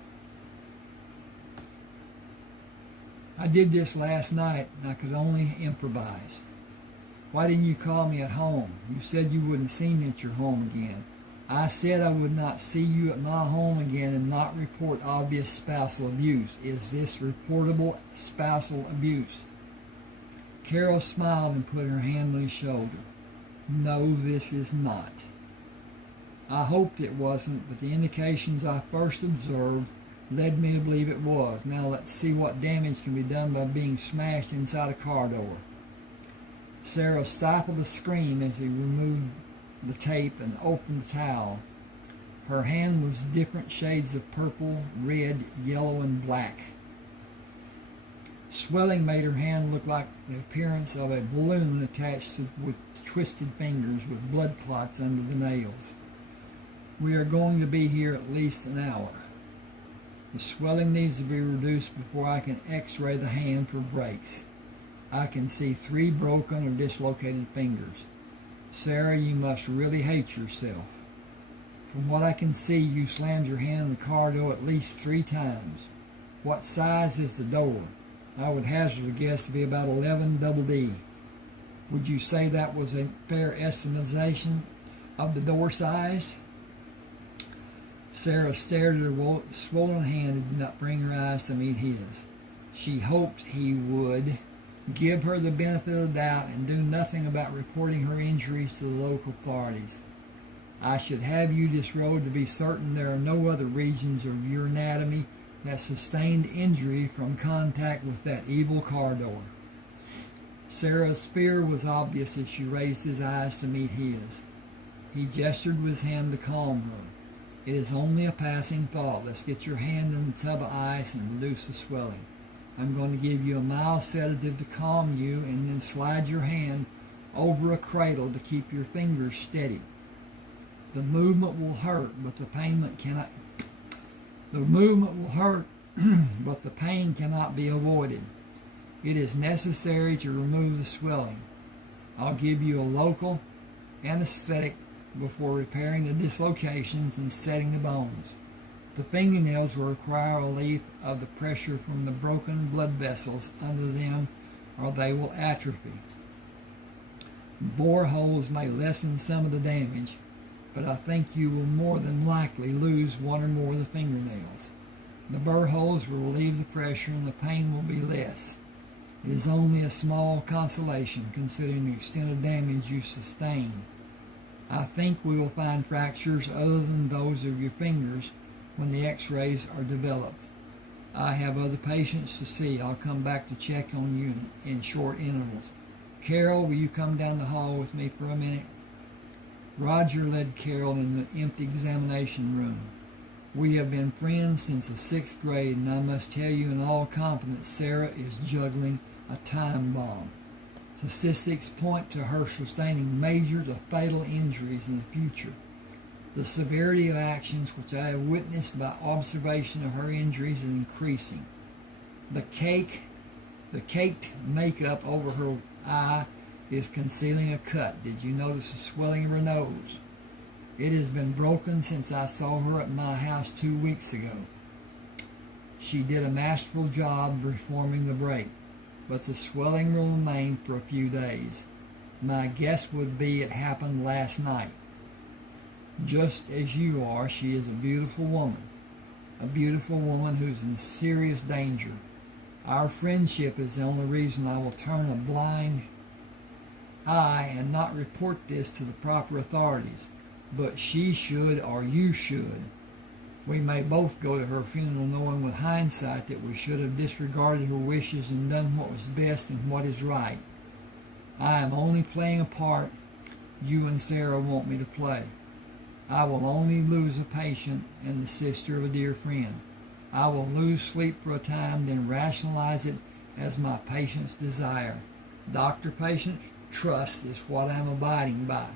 I did this last night and I could only improvise. Why didn't you call me at home? You said you wouldn't see me at your home again. I said I would not see you at my home again and not report obvious spousal abuse. Is this reportable spousal abuse? Carol smiled and put her hand on his shoulder. No, this is not. I hoped it wasn't, but the indications I first observed led me to believe it was. Now let's see what damage can be done by being smashed inside a car door. Sarah stifled a scream as he removed the tape and opened the towel. Her hand was different shades of purple, red, yellow, and black. Swelling made her hand look like the appearance of a balloon attached with twisted fingers with blood clots under the nails. We are going to be here at least an hour. The swelling needs to be reduced before I can x-ray the hand for breaks. I can see 3 broken or dislocated fingers. Sarah, you must really hate yourself. From what I can see, you slammed your hand in the car door at least 3 times. What size is the door? I would hazard a guess to be about 11 double D. Would you say that was a fair estimation of the door size? Sarah stared at her swollen hand and did not bring her eyes to meet his. She hoped he would give her the benefit of the doubt and do nothing about reporting her injuries to the local authorities. I should have you disrobed to be certain there are no other regions of your anatomy that sustained injury from contact with that evil car door. Sarah's fear was obvious as she raised his eyes to meet his. He gestured with his hand to calm her. It is only a passing thought. Let's get your hand in the tub of ice and reduce the swelling. I'm going to give you a mild sedative to calm you and then slide your hand over a cradle to keep your fingers steady. The movement will hurt, but the pain cannot. The movement will hurt, but the pain cannot be avoided. It is necessary to remove the swelling. I'll give you a local anesthetic before repairing the dislocations and setting the bones. The fingernails will require relief of the pressure from the broken blood vessels under them, or they will atrophy. Bore holes may lessen some of the damage, but I think you will more than likely lose 1 or more of the fingernails. The burr holes will relieve the pressure and the pain will be less. It is only a small consolation considering the extent of damage you sustained. I think we will find fractures other than those of your fingers when the x-rays are developed. I have other patients to see. I'll come back to check on you in short intervals. Carol, will you come down the hall with me for a minute? Roger led Carol in the empty examination room. We have been friends since the 6th grade, and I must tell you in all confidence, Sarah is juggling a time bomb. Statistics point to her sustaining major to fatal injuries in the future. The severity of actions which I have witnessed by observation of her injuries is increasing. The caked makeup over her eye is concealing a cut. Did you notice the swelling of her nose? It has been broken since I saw her at my house 2 weeks ago. She did a masterful job reforming the break, but the swelling will remain for a few days. My guess would be it happened last night. Just as you are, she is a beautiful woman who's in serious danger. Our friendship is the only reason I will turn a blind eye and not report this to the proper authorities. But she should, or you should. We may both go to her funeral knowing with hindsight that we should have disregarded her wishes and done what was best and what is right. I am only playing a part you and Sarah want me to play. I will only lose a patient and the sister of a dear friend. I will lose sleep for a time, then rationalize it as my patient's desire. Doctor-patient trust is what I am abiding by.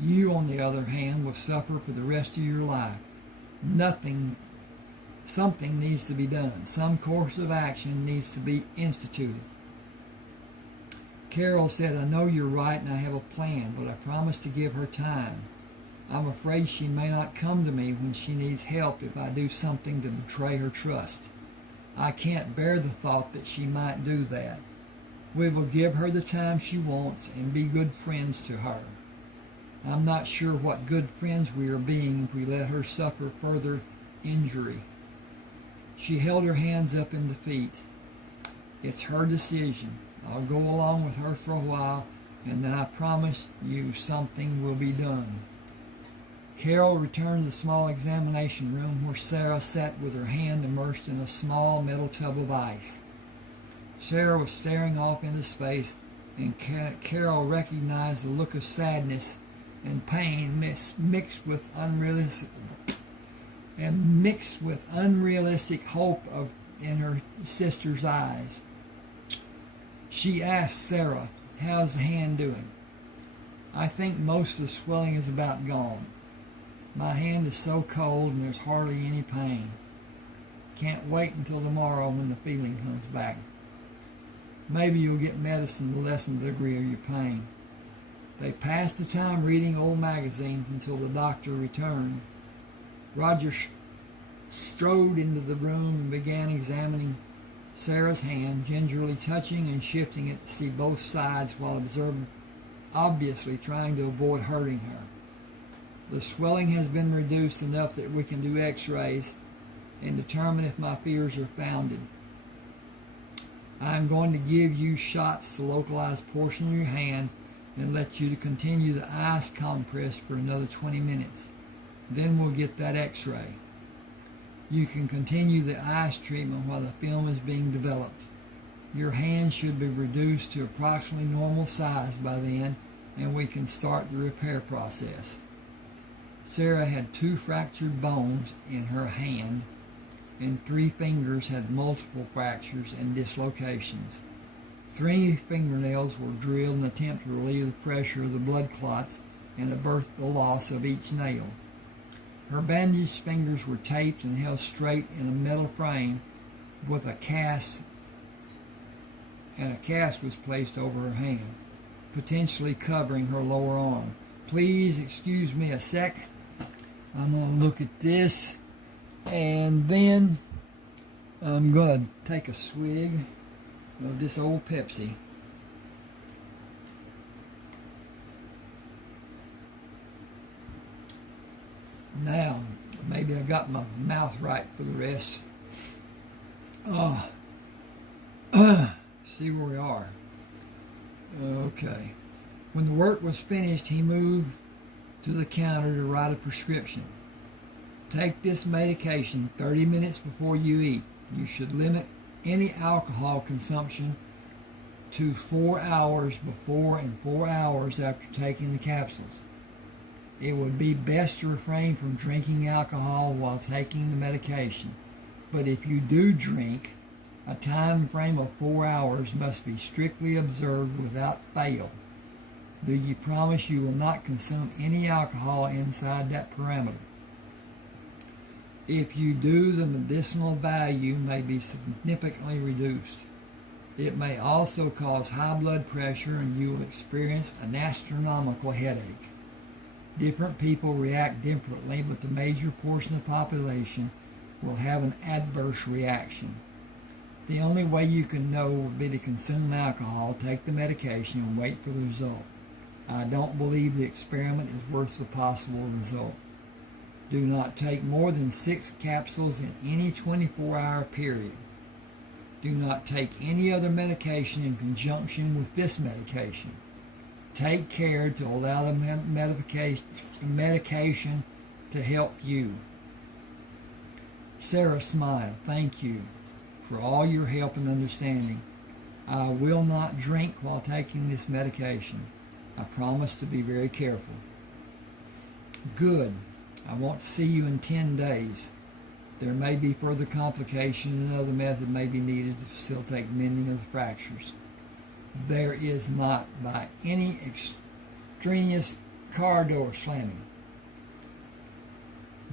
You, on the other hand, will suffer for the rest of your life. Something needs to be done. Some course of action needs to be instituted. Carol said, I know you're right and I have a plan, but I promise to give her time. I'm afraid she may not come to me when she needs help if I do something to betray her trust. I can't bear the thought that she might do that. We will give her the time she wants and be good friends to her. I'm not sure what good friends we are being if we let her suffer further injury. She held her hands up in defeat. It's her decision. I'll go along with her for a while, and then I promise you something will be done. Carol returned to the small examination room where Sarah sat with her hand immersed in a small metal tub of ice. Sarah was staring off into space, and Carol recognized the look of sadness and pain mixed with unrealistic hope in her sister's eyes. She asked Sarah, how's the hand doing? I think most of the swelling is about gone. My hand is so cold and there's hardly any pain. Can't wait until tomorrow when the feeling comes back. Maybe you'll get medicine to lessen the degree of your pain. They passed the time reading old magazines until the doctor returned. Roger strode into the room and began examining Sarah's hand, gingerly touching and shifting it to see both sides while obviously trying to avoid hurting her. The swelling has been reduced enough that we can do x-rays and determine if my fears are founded. I am going to give you shots to localize portion of your hand and let you to continue the ice compress for another 20 minutes. Then we'll get that x-ray. You can continue the ice treatment while the film is being developed. Your hand should be reduced to approximately normal size by then, and we can start the repair process. Sarah had 2 fractured bones in her hand, and 3 fingers had multiple fractures and dislocations. 3 fingernails were drilled in an attempt to relieve the pressure of the blood clots and avert the loss of each nail. Her bandaged fingers were taped and held straight in a metal frame with a cast, and a cast was placed over her hand, potentially covering her lower arm. Please excuse me a sec. I'm going to look at this, and then I'm going to take a swig of this old Pepsi. Now, maybe I got my mouth right for the rest. see where we are. Okay. When the work was finished, he moved to the counter to write a prescription. Take this medication 30 minutes before you eat. You should limit any alcohol consumption to 4 hours before and 4 hours after taking the capsules. It would be best to refrain from drinking alcohol while taking the medication. But if you do drink, a time frame of 4 hours must be strictly observed without fail. Do you promise you will not consume any alcohol inside that parameter? If you do, the medicinal value may be significantly reduced. It may also cause high blood pressure and you will experience an astronomical headache. Different people react differently, but the major portion of the population will have an adverse reaction. The only way you can know would be to consume alcohol, take the medication, and wait for the result. I don't believe the experiment is worth the possible result. Do not take more than 6 capsules in any 24-hour period. Do not take any other medication in conjunction with this medication. Take care to allow the medication to help you. Sarah smiled. Thank you for all your help and understanding. I will not drink while taking this medication. I promise to be very careful. Good. I want to see you in 10 days. There may be further complications. Another method may be needed to facilitate mending of the fractures. There is not by any extraneous car door slamming.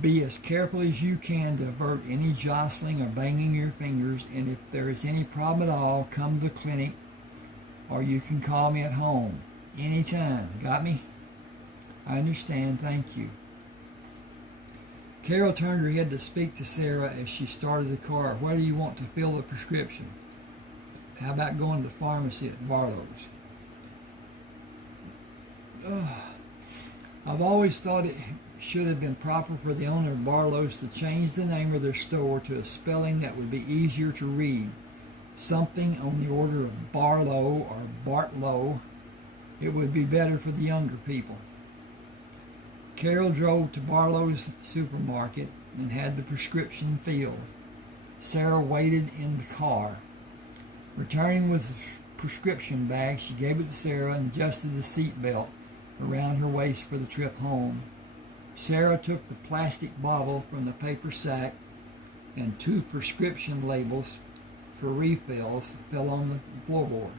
Be as careful as you can to avert any jostling or banging your fingers, and if there is any problem at all, come to the clinic or you can call me at home anytime. Got me? I understand. Thank you. Carol turned her head to speak to Sarah as she started the car. Where do you want to fill the prescription? How about going to the pharmacy at Bartlow's? I've always thought it should have been proper for the owner of Bartlow's to change the name of their store to a spelling that would be easier to read. Something on the order of Barlow or Bartlow. It would be better for the younger people. Carol drove to Bartlow's supermarket and had the prescription filled. Sarah waited in the car. Returning with the prescription bag, she gave it to Sarah and adjusted the seat belt around her waist for the trip home. Sarah took the plastic bottle from the paper sack, and 2 prescription labels for refills fell on the floorboard.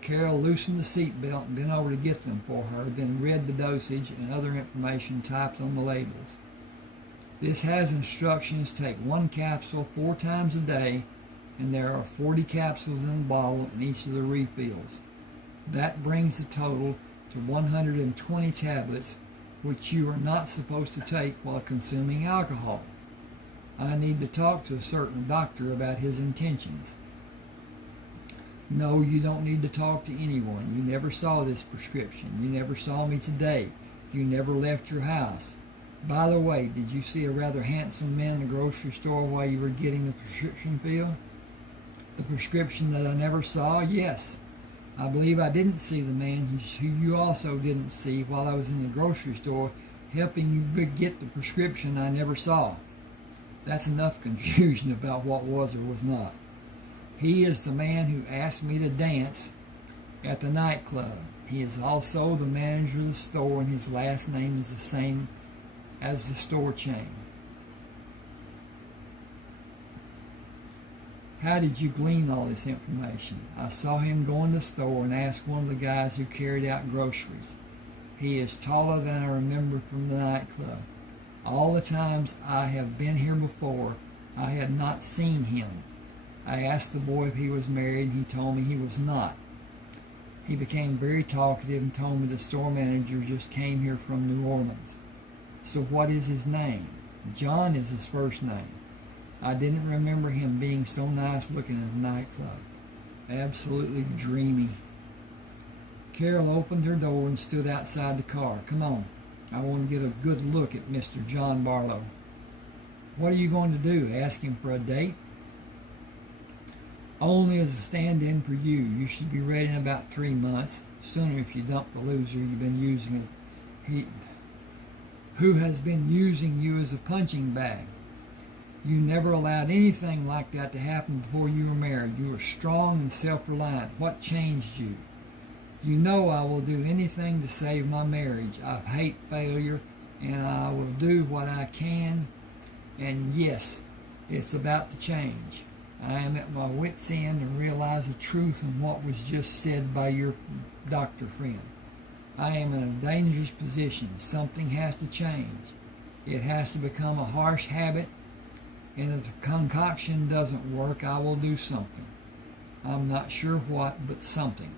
Carol loosened the seat belt and bent over to get them for her, then read the dosage and other information typed on the labels. This has instructions: take 1 capsule 4 times a day, and there are 40 capsules in the bottle in each of the refills. That brings the total to 120 tablets, which you are not supposed to take while consuming alcohol. I need to talk to a certain doctor about his intentions. No, you don't need to talk to anyone. You never saw this prescription. You never saw me today. You never left your house. By the way, did you see a rather handsome man in the grocery store while you were getting the prescription filled? The prescription that I never saw? Yes. I believe I didn't see the man who you also didn't see while I was in the grocery store helping you get the prescription I never saw. That's enough confusion about what was or was not. He is the man who asked me to dance at the nightclub. He is also the manager of the store, and his last name is the same as the store chain. How did you glean all this information? I saw him go in the store and ask one of the guys who carried out groceries. He is taller than I remember from the nightclub. All the times I have been here before, I had not seen him. I asked the boy if he was married, and he told me he was not. He became very talkative and told me the store manager just came here from New Orleans. So what is his name? John is his first name. I didn't remember him being so nice looking at the nightclub. Absolutely dreamy. Carol opened her door and stood outside the car. Come on, I want to get a good look at Mr. Jon Bartleaux. What are you going to do? Ask him for a date? only as a stand-in for you. You should be ready in about 3 months, sooner if you dump the loser you've been using, who has been using you as a punching bag. You never allowed anything like that to happen before you were married. You were strong and self-reliant. What changed you? You know I will do anything to save my marriage. I hate failure, and I will do what I can. And yes, it's about to change. I am at my wit's end to realize the truth in what was just said by your doctor friend. I am in a dangerous position. Something has to change. It has to become a harsh habit, and if the concoction doesn't work, I will do something. I'm not sure what, but something.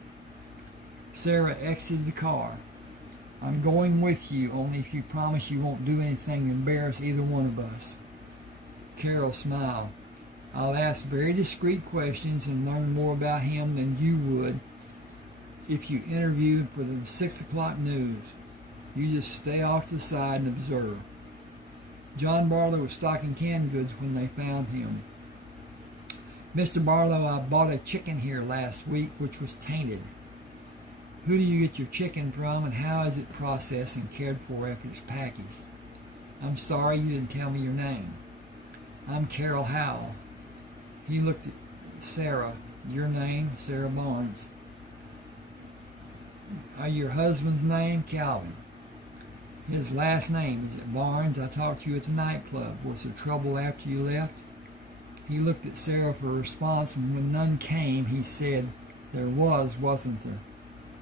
Sarah exited the car. I'm going with you, only if you promise you won't do anything to embarrass either one of us. Carol smiled. I'll ask very discreet questions and learn more about him than you would if you interviewed for the 6 o'clock news. You just stay off to the side and observe. Jon Bartleaux was stocking canned goods when they found him. Mr. Bartleaux, I bought a chicken here last week which was tainted. Who do you get your chicken from, and how is it processed and cared for after it's packaged? I'm sorry you didn't tell me your name. I'm Carol Howell. He looked at Sarah. Your name? Sarah Barnes. Your husband's name? Calvin. His last name, is it Barnes? I talked to you at the nightclub. Was there trouble after you left? He looked at Sarah for a response, and when none came, he said, there was, wasn't there?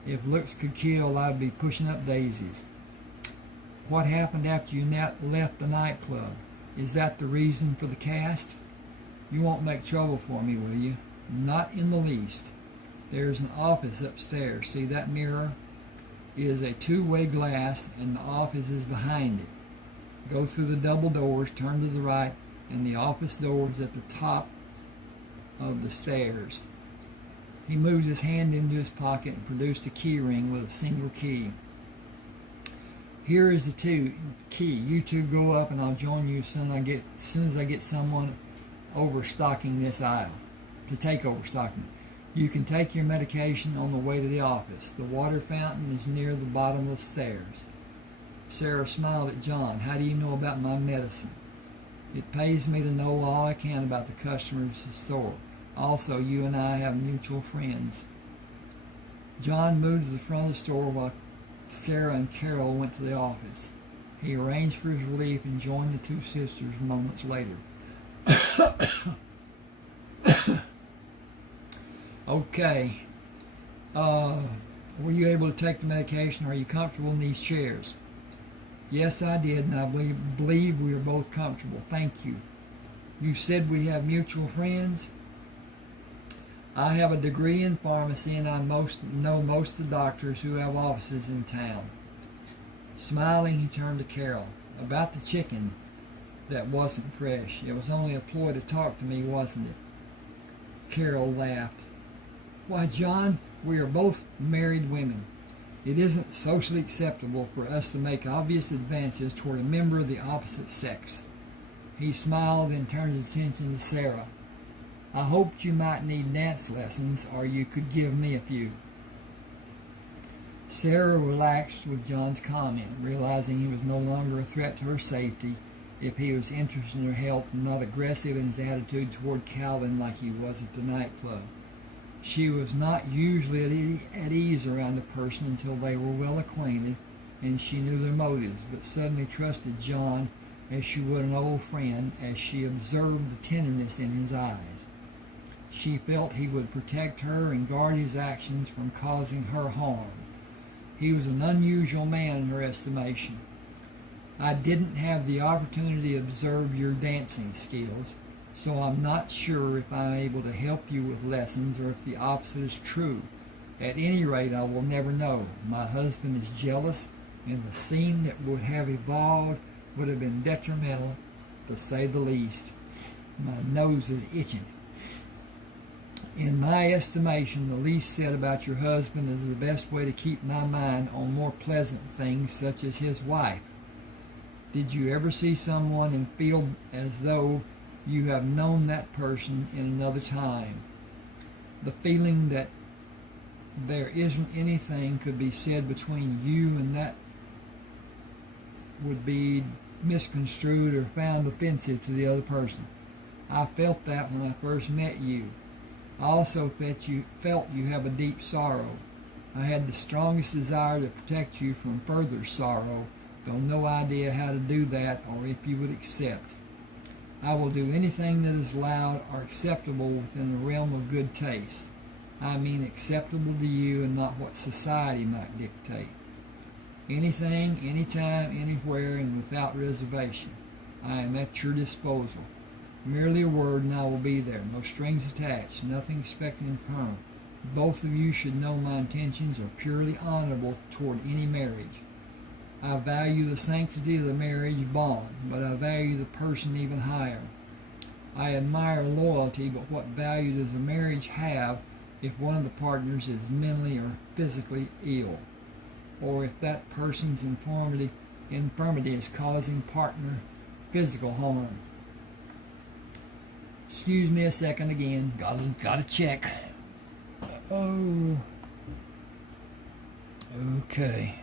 If looks could kill, I'd be pushing up daisies. What happened after you left the nightclub? Is that the reason for the cast? You won't make trouble for me, will you? Not in the least. There's an office upstairs. See that mirror? It is a two-way glass, and the office is behind it. Go through the double doors, turn to the right, and the office door is at the top of the stairs. He moved his hand into his pocket and produced a key ring with a single key. Here is the key. You two go up, and I'll join you as soon as I get someone overstocking this aisle, to take overstocking. You can take your medication on the way to the office. The water fountain is near the bottom of the stairs. Sarah smiled at Jon. How do you know about my medicine? It pays me to know all I can about the customers at the store. Also, you and I have mutual friends. Jon moved to the front of the store while Sarah and Carol went to the office. He arranged for his relief and joined the two sisters moments later. Okay. Were you able to take the medication? Are you comfortable in these chairs? Yes, I did, and I believe we are both comfortable. Thank you. You said we have mutual friends? I have a degree in pharmacy, and I know most of the doctors who have offices in town. Smiling, he turned to Carol. About the chicken that wasn't fresh. It was only a ploy to talk to me, wasn't it? Carol laughed. Why, Jon, we are both married women. It isn't socially acceptable for us to make obvious advances toward a member of the opposite sex. He smiled and turned his attention to Sarah. I hoped you might need dance lessons, or you could give me a few. Sarah relaxed with Jon's comment, realizing he was no longer a threat to her safety if he was interested in her health and not aggressive in his attitude toward Calvin like he was at the nightclub. She was not usually at ease around a person until they were well acquainted and she knew their motives, but suddenly trusted Jon as she would an old friend as she observed the tenderness in his eyes. She felt he would protect her and guard his actions from causing her harm. He was an unusual man in her estimation. I didn't have the opportunity to observe your dancing skills, so I'm not sure if I'm able to help you with lessons or if the opposite is true. At any rate, I will never know. My husband is jealous, and the scene that would have evolved would have been detrimental, to say the least. My nose is itching. In my estimation, the least said about your husband is the best way to keep my mind on more pleasant things, such as his wife. Did you ever see someone and feel as though you have known that person in another time? The feeling that there isn't anything could be said between you and that would be misconstrued or found offensive to the other person. I felt that when I first met you. I also felt you have a deep sorrow. I had the strongest desire to protect you from further sorrow, though no idea how to do that or if you would accept. I will do anything that is allowed or acceptable within the realm of good taste. I mean acceptable to you and not what society might dictate. Anything, anytime, anywhere, and without reservation. I am at your disposal. Merely a word and I will be there. No strings attached, nothing expected in return. Both of you should know my intentions are purely honorable toward any marriage. I value the sanctity of the marriage bond, but I value the person even higher. I admire loyalty, but what value does a marriage have if one of the partners is mentally or physically ill, or if that person's infirmity is causing partner physical harm? Excuse me a second again. Gotta check. Oh. Okay.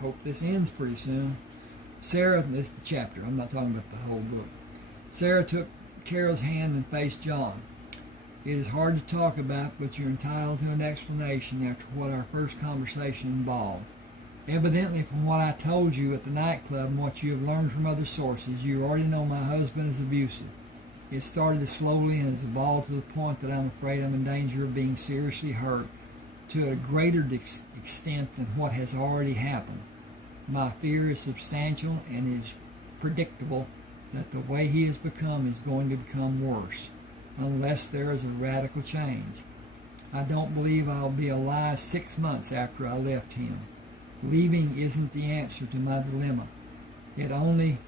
Hope this ends pretty soon. Sarah, this is the chapter. I'm not talking about the whole book. Sarah took Carol's hand and faced Jon. It is hard to talk about, but you're entitled to an explanation after what our first conversation involved. Evidently, from what I told you at the nightclub and what you have learned from other sources, you already know my husband is abusive. It started slowly and has evolved to the point that I'm afraid I'm in danger of being seriously hurt to a greater extent than what has already happened. My fear is substantial and it is predictable that the way he has become is going to become worse, unless there is a radical change. I don't believe I'll be alive 6 months after I left him. Leaving isn't the answer to my dilemma. It only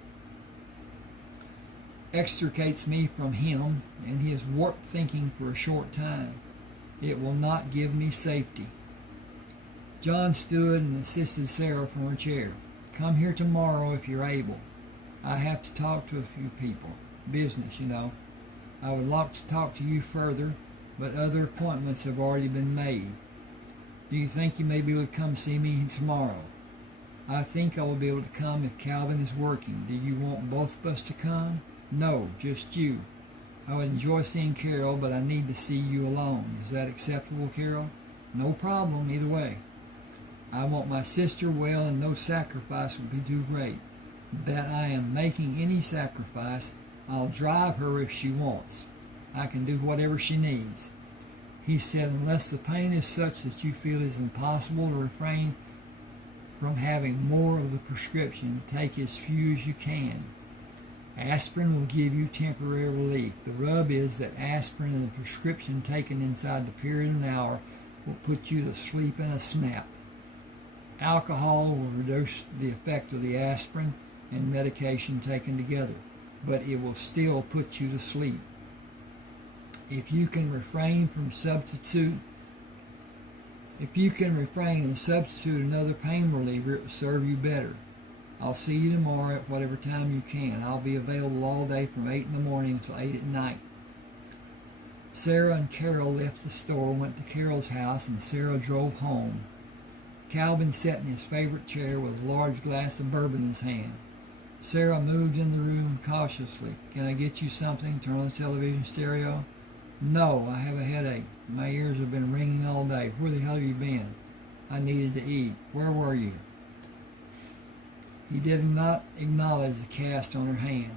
extricates me from him and his warped thinking for a short time. It will not give me safety. Jon stood and assisted Sarah from her chair. Come here tomorrow if you're able. I have to talk to a few people. Business, you know. I would like to talk to you further, but other appointments have already been made. Do you think you may be able to come see me tomorrow? I think I will be able to come if Calvin is working. Do you want both of us to come? No, just you. I would enjoy seeing Carol, but I need to see you alone. Is that acceptable, Carol? No problem, either way. I want my sister well, and no sacrifice would be too great. That I am making any sacrifice. I'll drive her if she wants. I can do whatever she needs. He said, unless the pain is such that you feel it is impossible to refrain from having more of the prescription, take as few as you can. Aspirin will give you temporary relief. The rub is that aspirin and the prescription taken inside the period of an hour will put you to sleep in a snap. Alcohol will reduce the effect of the aspirin and medication taken together, but it will still put you to sleep. If you can refrain and substitute another pain reliever, it will serve you better. I'll see you tomorrow at whatever time you can. I'll be available all day from 8 in the morning until 8 at night. Sarah and Carol left the store, went to Carol's house, and Sarah drove home. Calvin sat in his favorite chair with a large glass of bourbon in his hand. Sarah moved in the room cautiously. Can I get you something? Turn on the television stereo. No, I have a headache. My ears have been ringing all day. Where the hell have you been? I needed to eat. Where were you? He did not acknowledge the cast on her hand.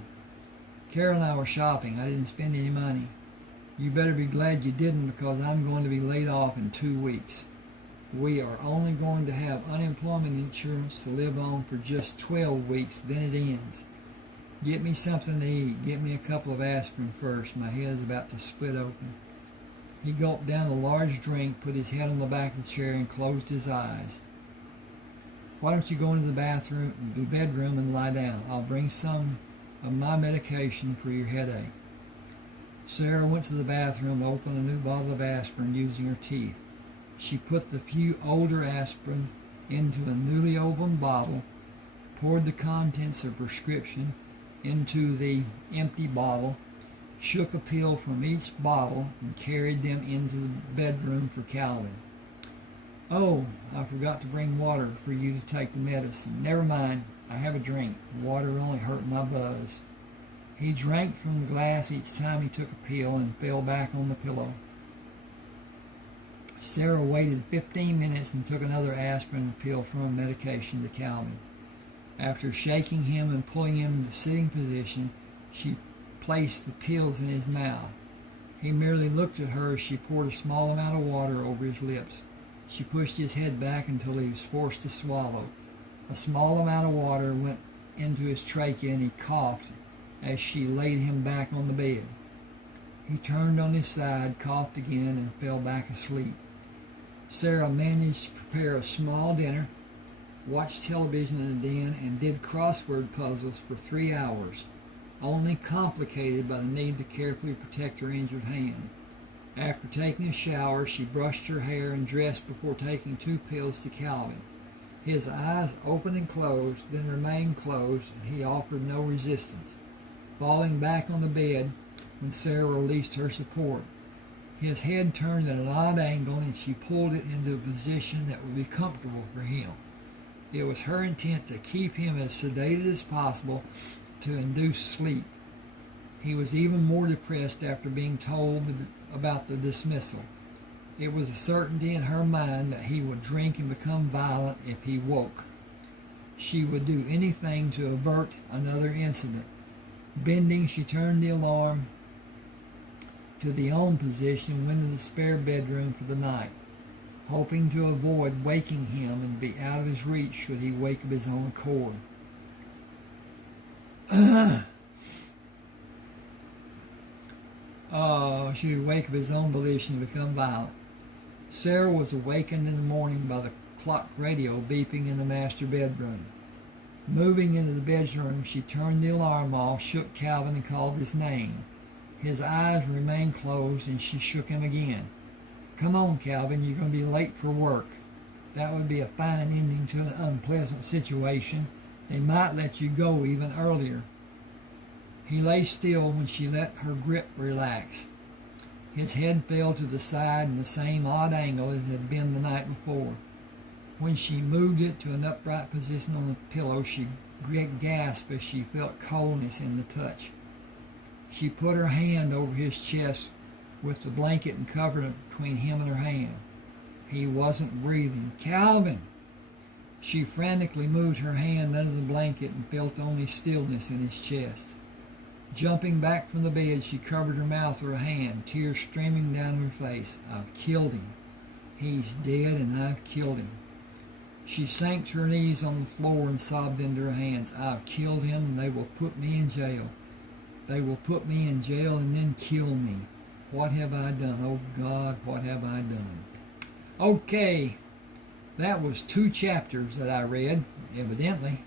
Carol and I were shopping. I didn't spend any money. You better be glad you didn't, because I'm going to be laid off in 2 weeks. We are only going to have unemployment insurance to live on for just 12 weeks, then it ends. Get me something to eat. Get me a couple of aspirin first. My head's about to split open. He gulped down a large drink, put his head on the back of the chair, and closed his eyes. Why don't you go into the bedroom and lie down? I'll bring some of my medication for your headache. Sarah went to the bathroom and opened a new bottle of aspirin using her teeth. She put the few older aspirin into a newly opened bottle, poured the contents of prescription into the empty bottle, shook a pill from each bottle, and carried them into the bedroom for Calvin. "Oh, I forgot to bring water for you to take the medicine." "Never mind, I have a drink. Water only hurt my buzz." He drank from the glass each time he took a pill and fell back on the pillow. Sarah waited 15 minutes and took another aspirin and pill from medication to Calvin. After shaking him and pulling him into sitting position, she placed the pills in his mouth. He merely looked at her as she poured a small amount of water over his lips. She pushed his head back until he was forced to swallow. A small amount of water went into his trachea and he coughed as she laid him back on the bed. He turned on his side, coughed again, and fell back asleep. Sarah managed to prepare a small dinner, watched television in the den, and did crossword puzzles for 3 hours, only complicated by the need to carefully protect her injured hand. After taking a shower, she brushed her hair and dressed before taking 2 pills to Calvin. His eyes opened and closed, then remained closed, and he offered no resistance, falling back on the bed when Sarah released her support. His head turned at an odd angle, and she pulled it into a position that would be comfortable for him. It was her intent to keep him as sedated as possible to induce sleep. He was even more depressed after being told about the dismissal. It was a certainty in her mind that he would drink and become violent if he woke. She would do anything to avert another incident. Bending, she turned the alarm to the on position and went to the spare bedroom for the night, hoping to avoid waking him and be out of his reach should he wake of his own accord. She would wake of his own volition and become violent. Sarah was awakened in the morning by the clock radio beeping in the master bedroom. Moving into the bedroom, she turned the alarm off, shook Calvin, and called his name. His eyes remained closed, and she shook him again. "Come on, Calvin, you're going to be late for work." That would be a fine ending to an unpleasant situation. They might let you go even earlier. He lay still when she let her grip relax. His head fell to the side in the same odd angle as it had been the night before. When she moved it to an upright position on the pillow, she gasped as she felt coldness in the touch. She put her hand over his chest with the blanket and covered it between him and her hand. He wasn't breathing. "Calvin!" She frantically moved her hand under the blanket and felt only stillness in his chest. Jumping back from the bed, she covered her mouth with her hand, tears streaming down her face. "I've killed him. He's dead, and I've killed him." She sank to her knees on the floor and sobbed into her hands. "I've killed him, and they will put me in jail. They will put me in jail and then kill me. What have I done? Oh, God, what have I done?" Okay, that was 2 chapters that I read, evidently.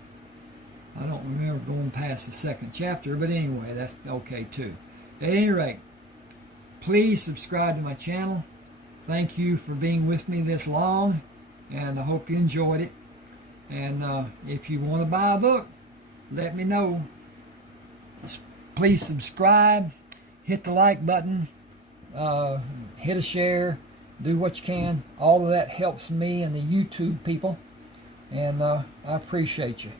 I don't remember going past the 2nd chapter, but anyway, that's okay too. At any rate, please subscribe to my channel. Thank you for being with me this long, and I hope you enjoyed it. And if you want to buy a book, let me know. Please subscribe, hit the like button, hit a share, do what you can. All of that helps me and the YouTube people, and I appreciate you.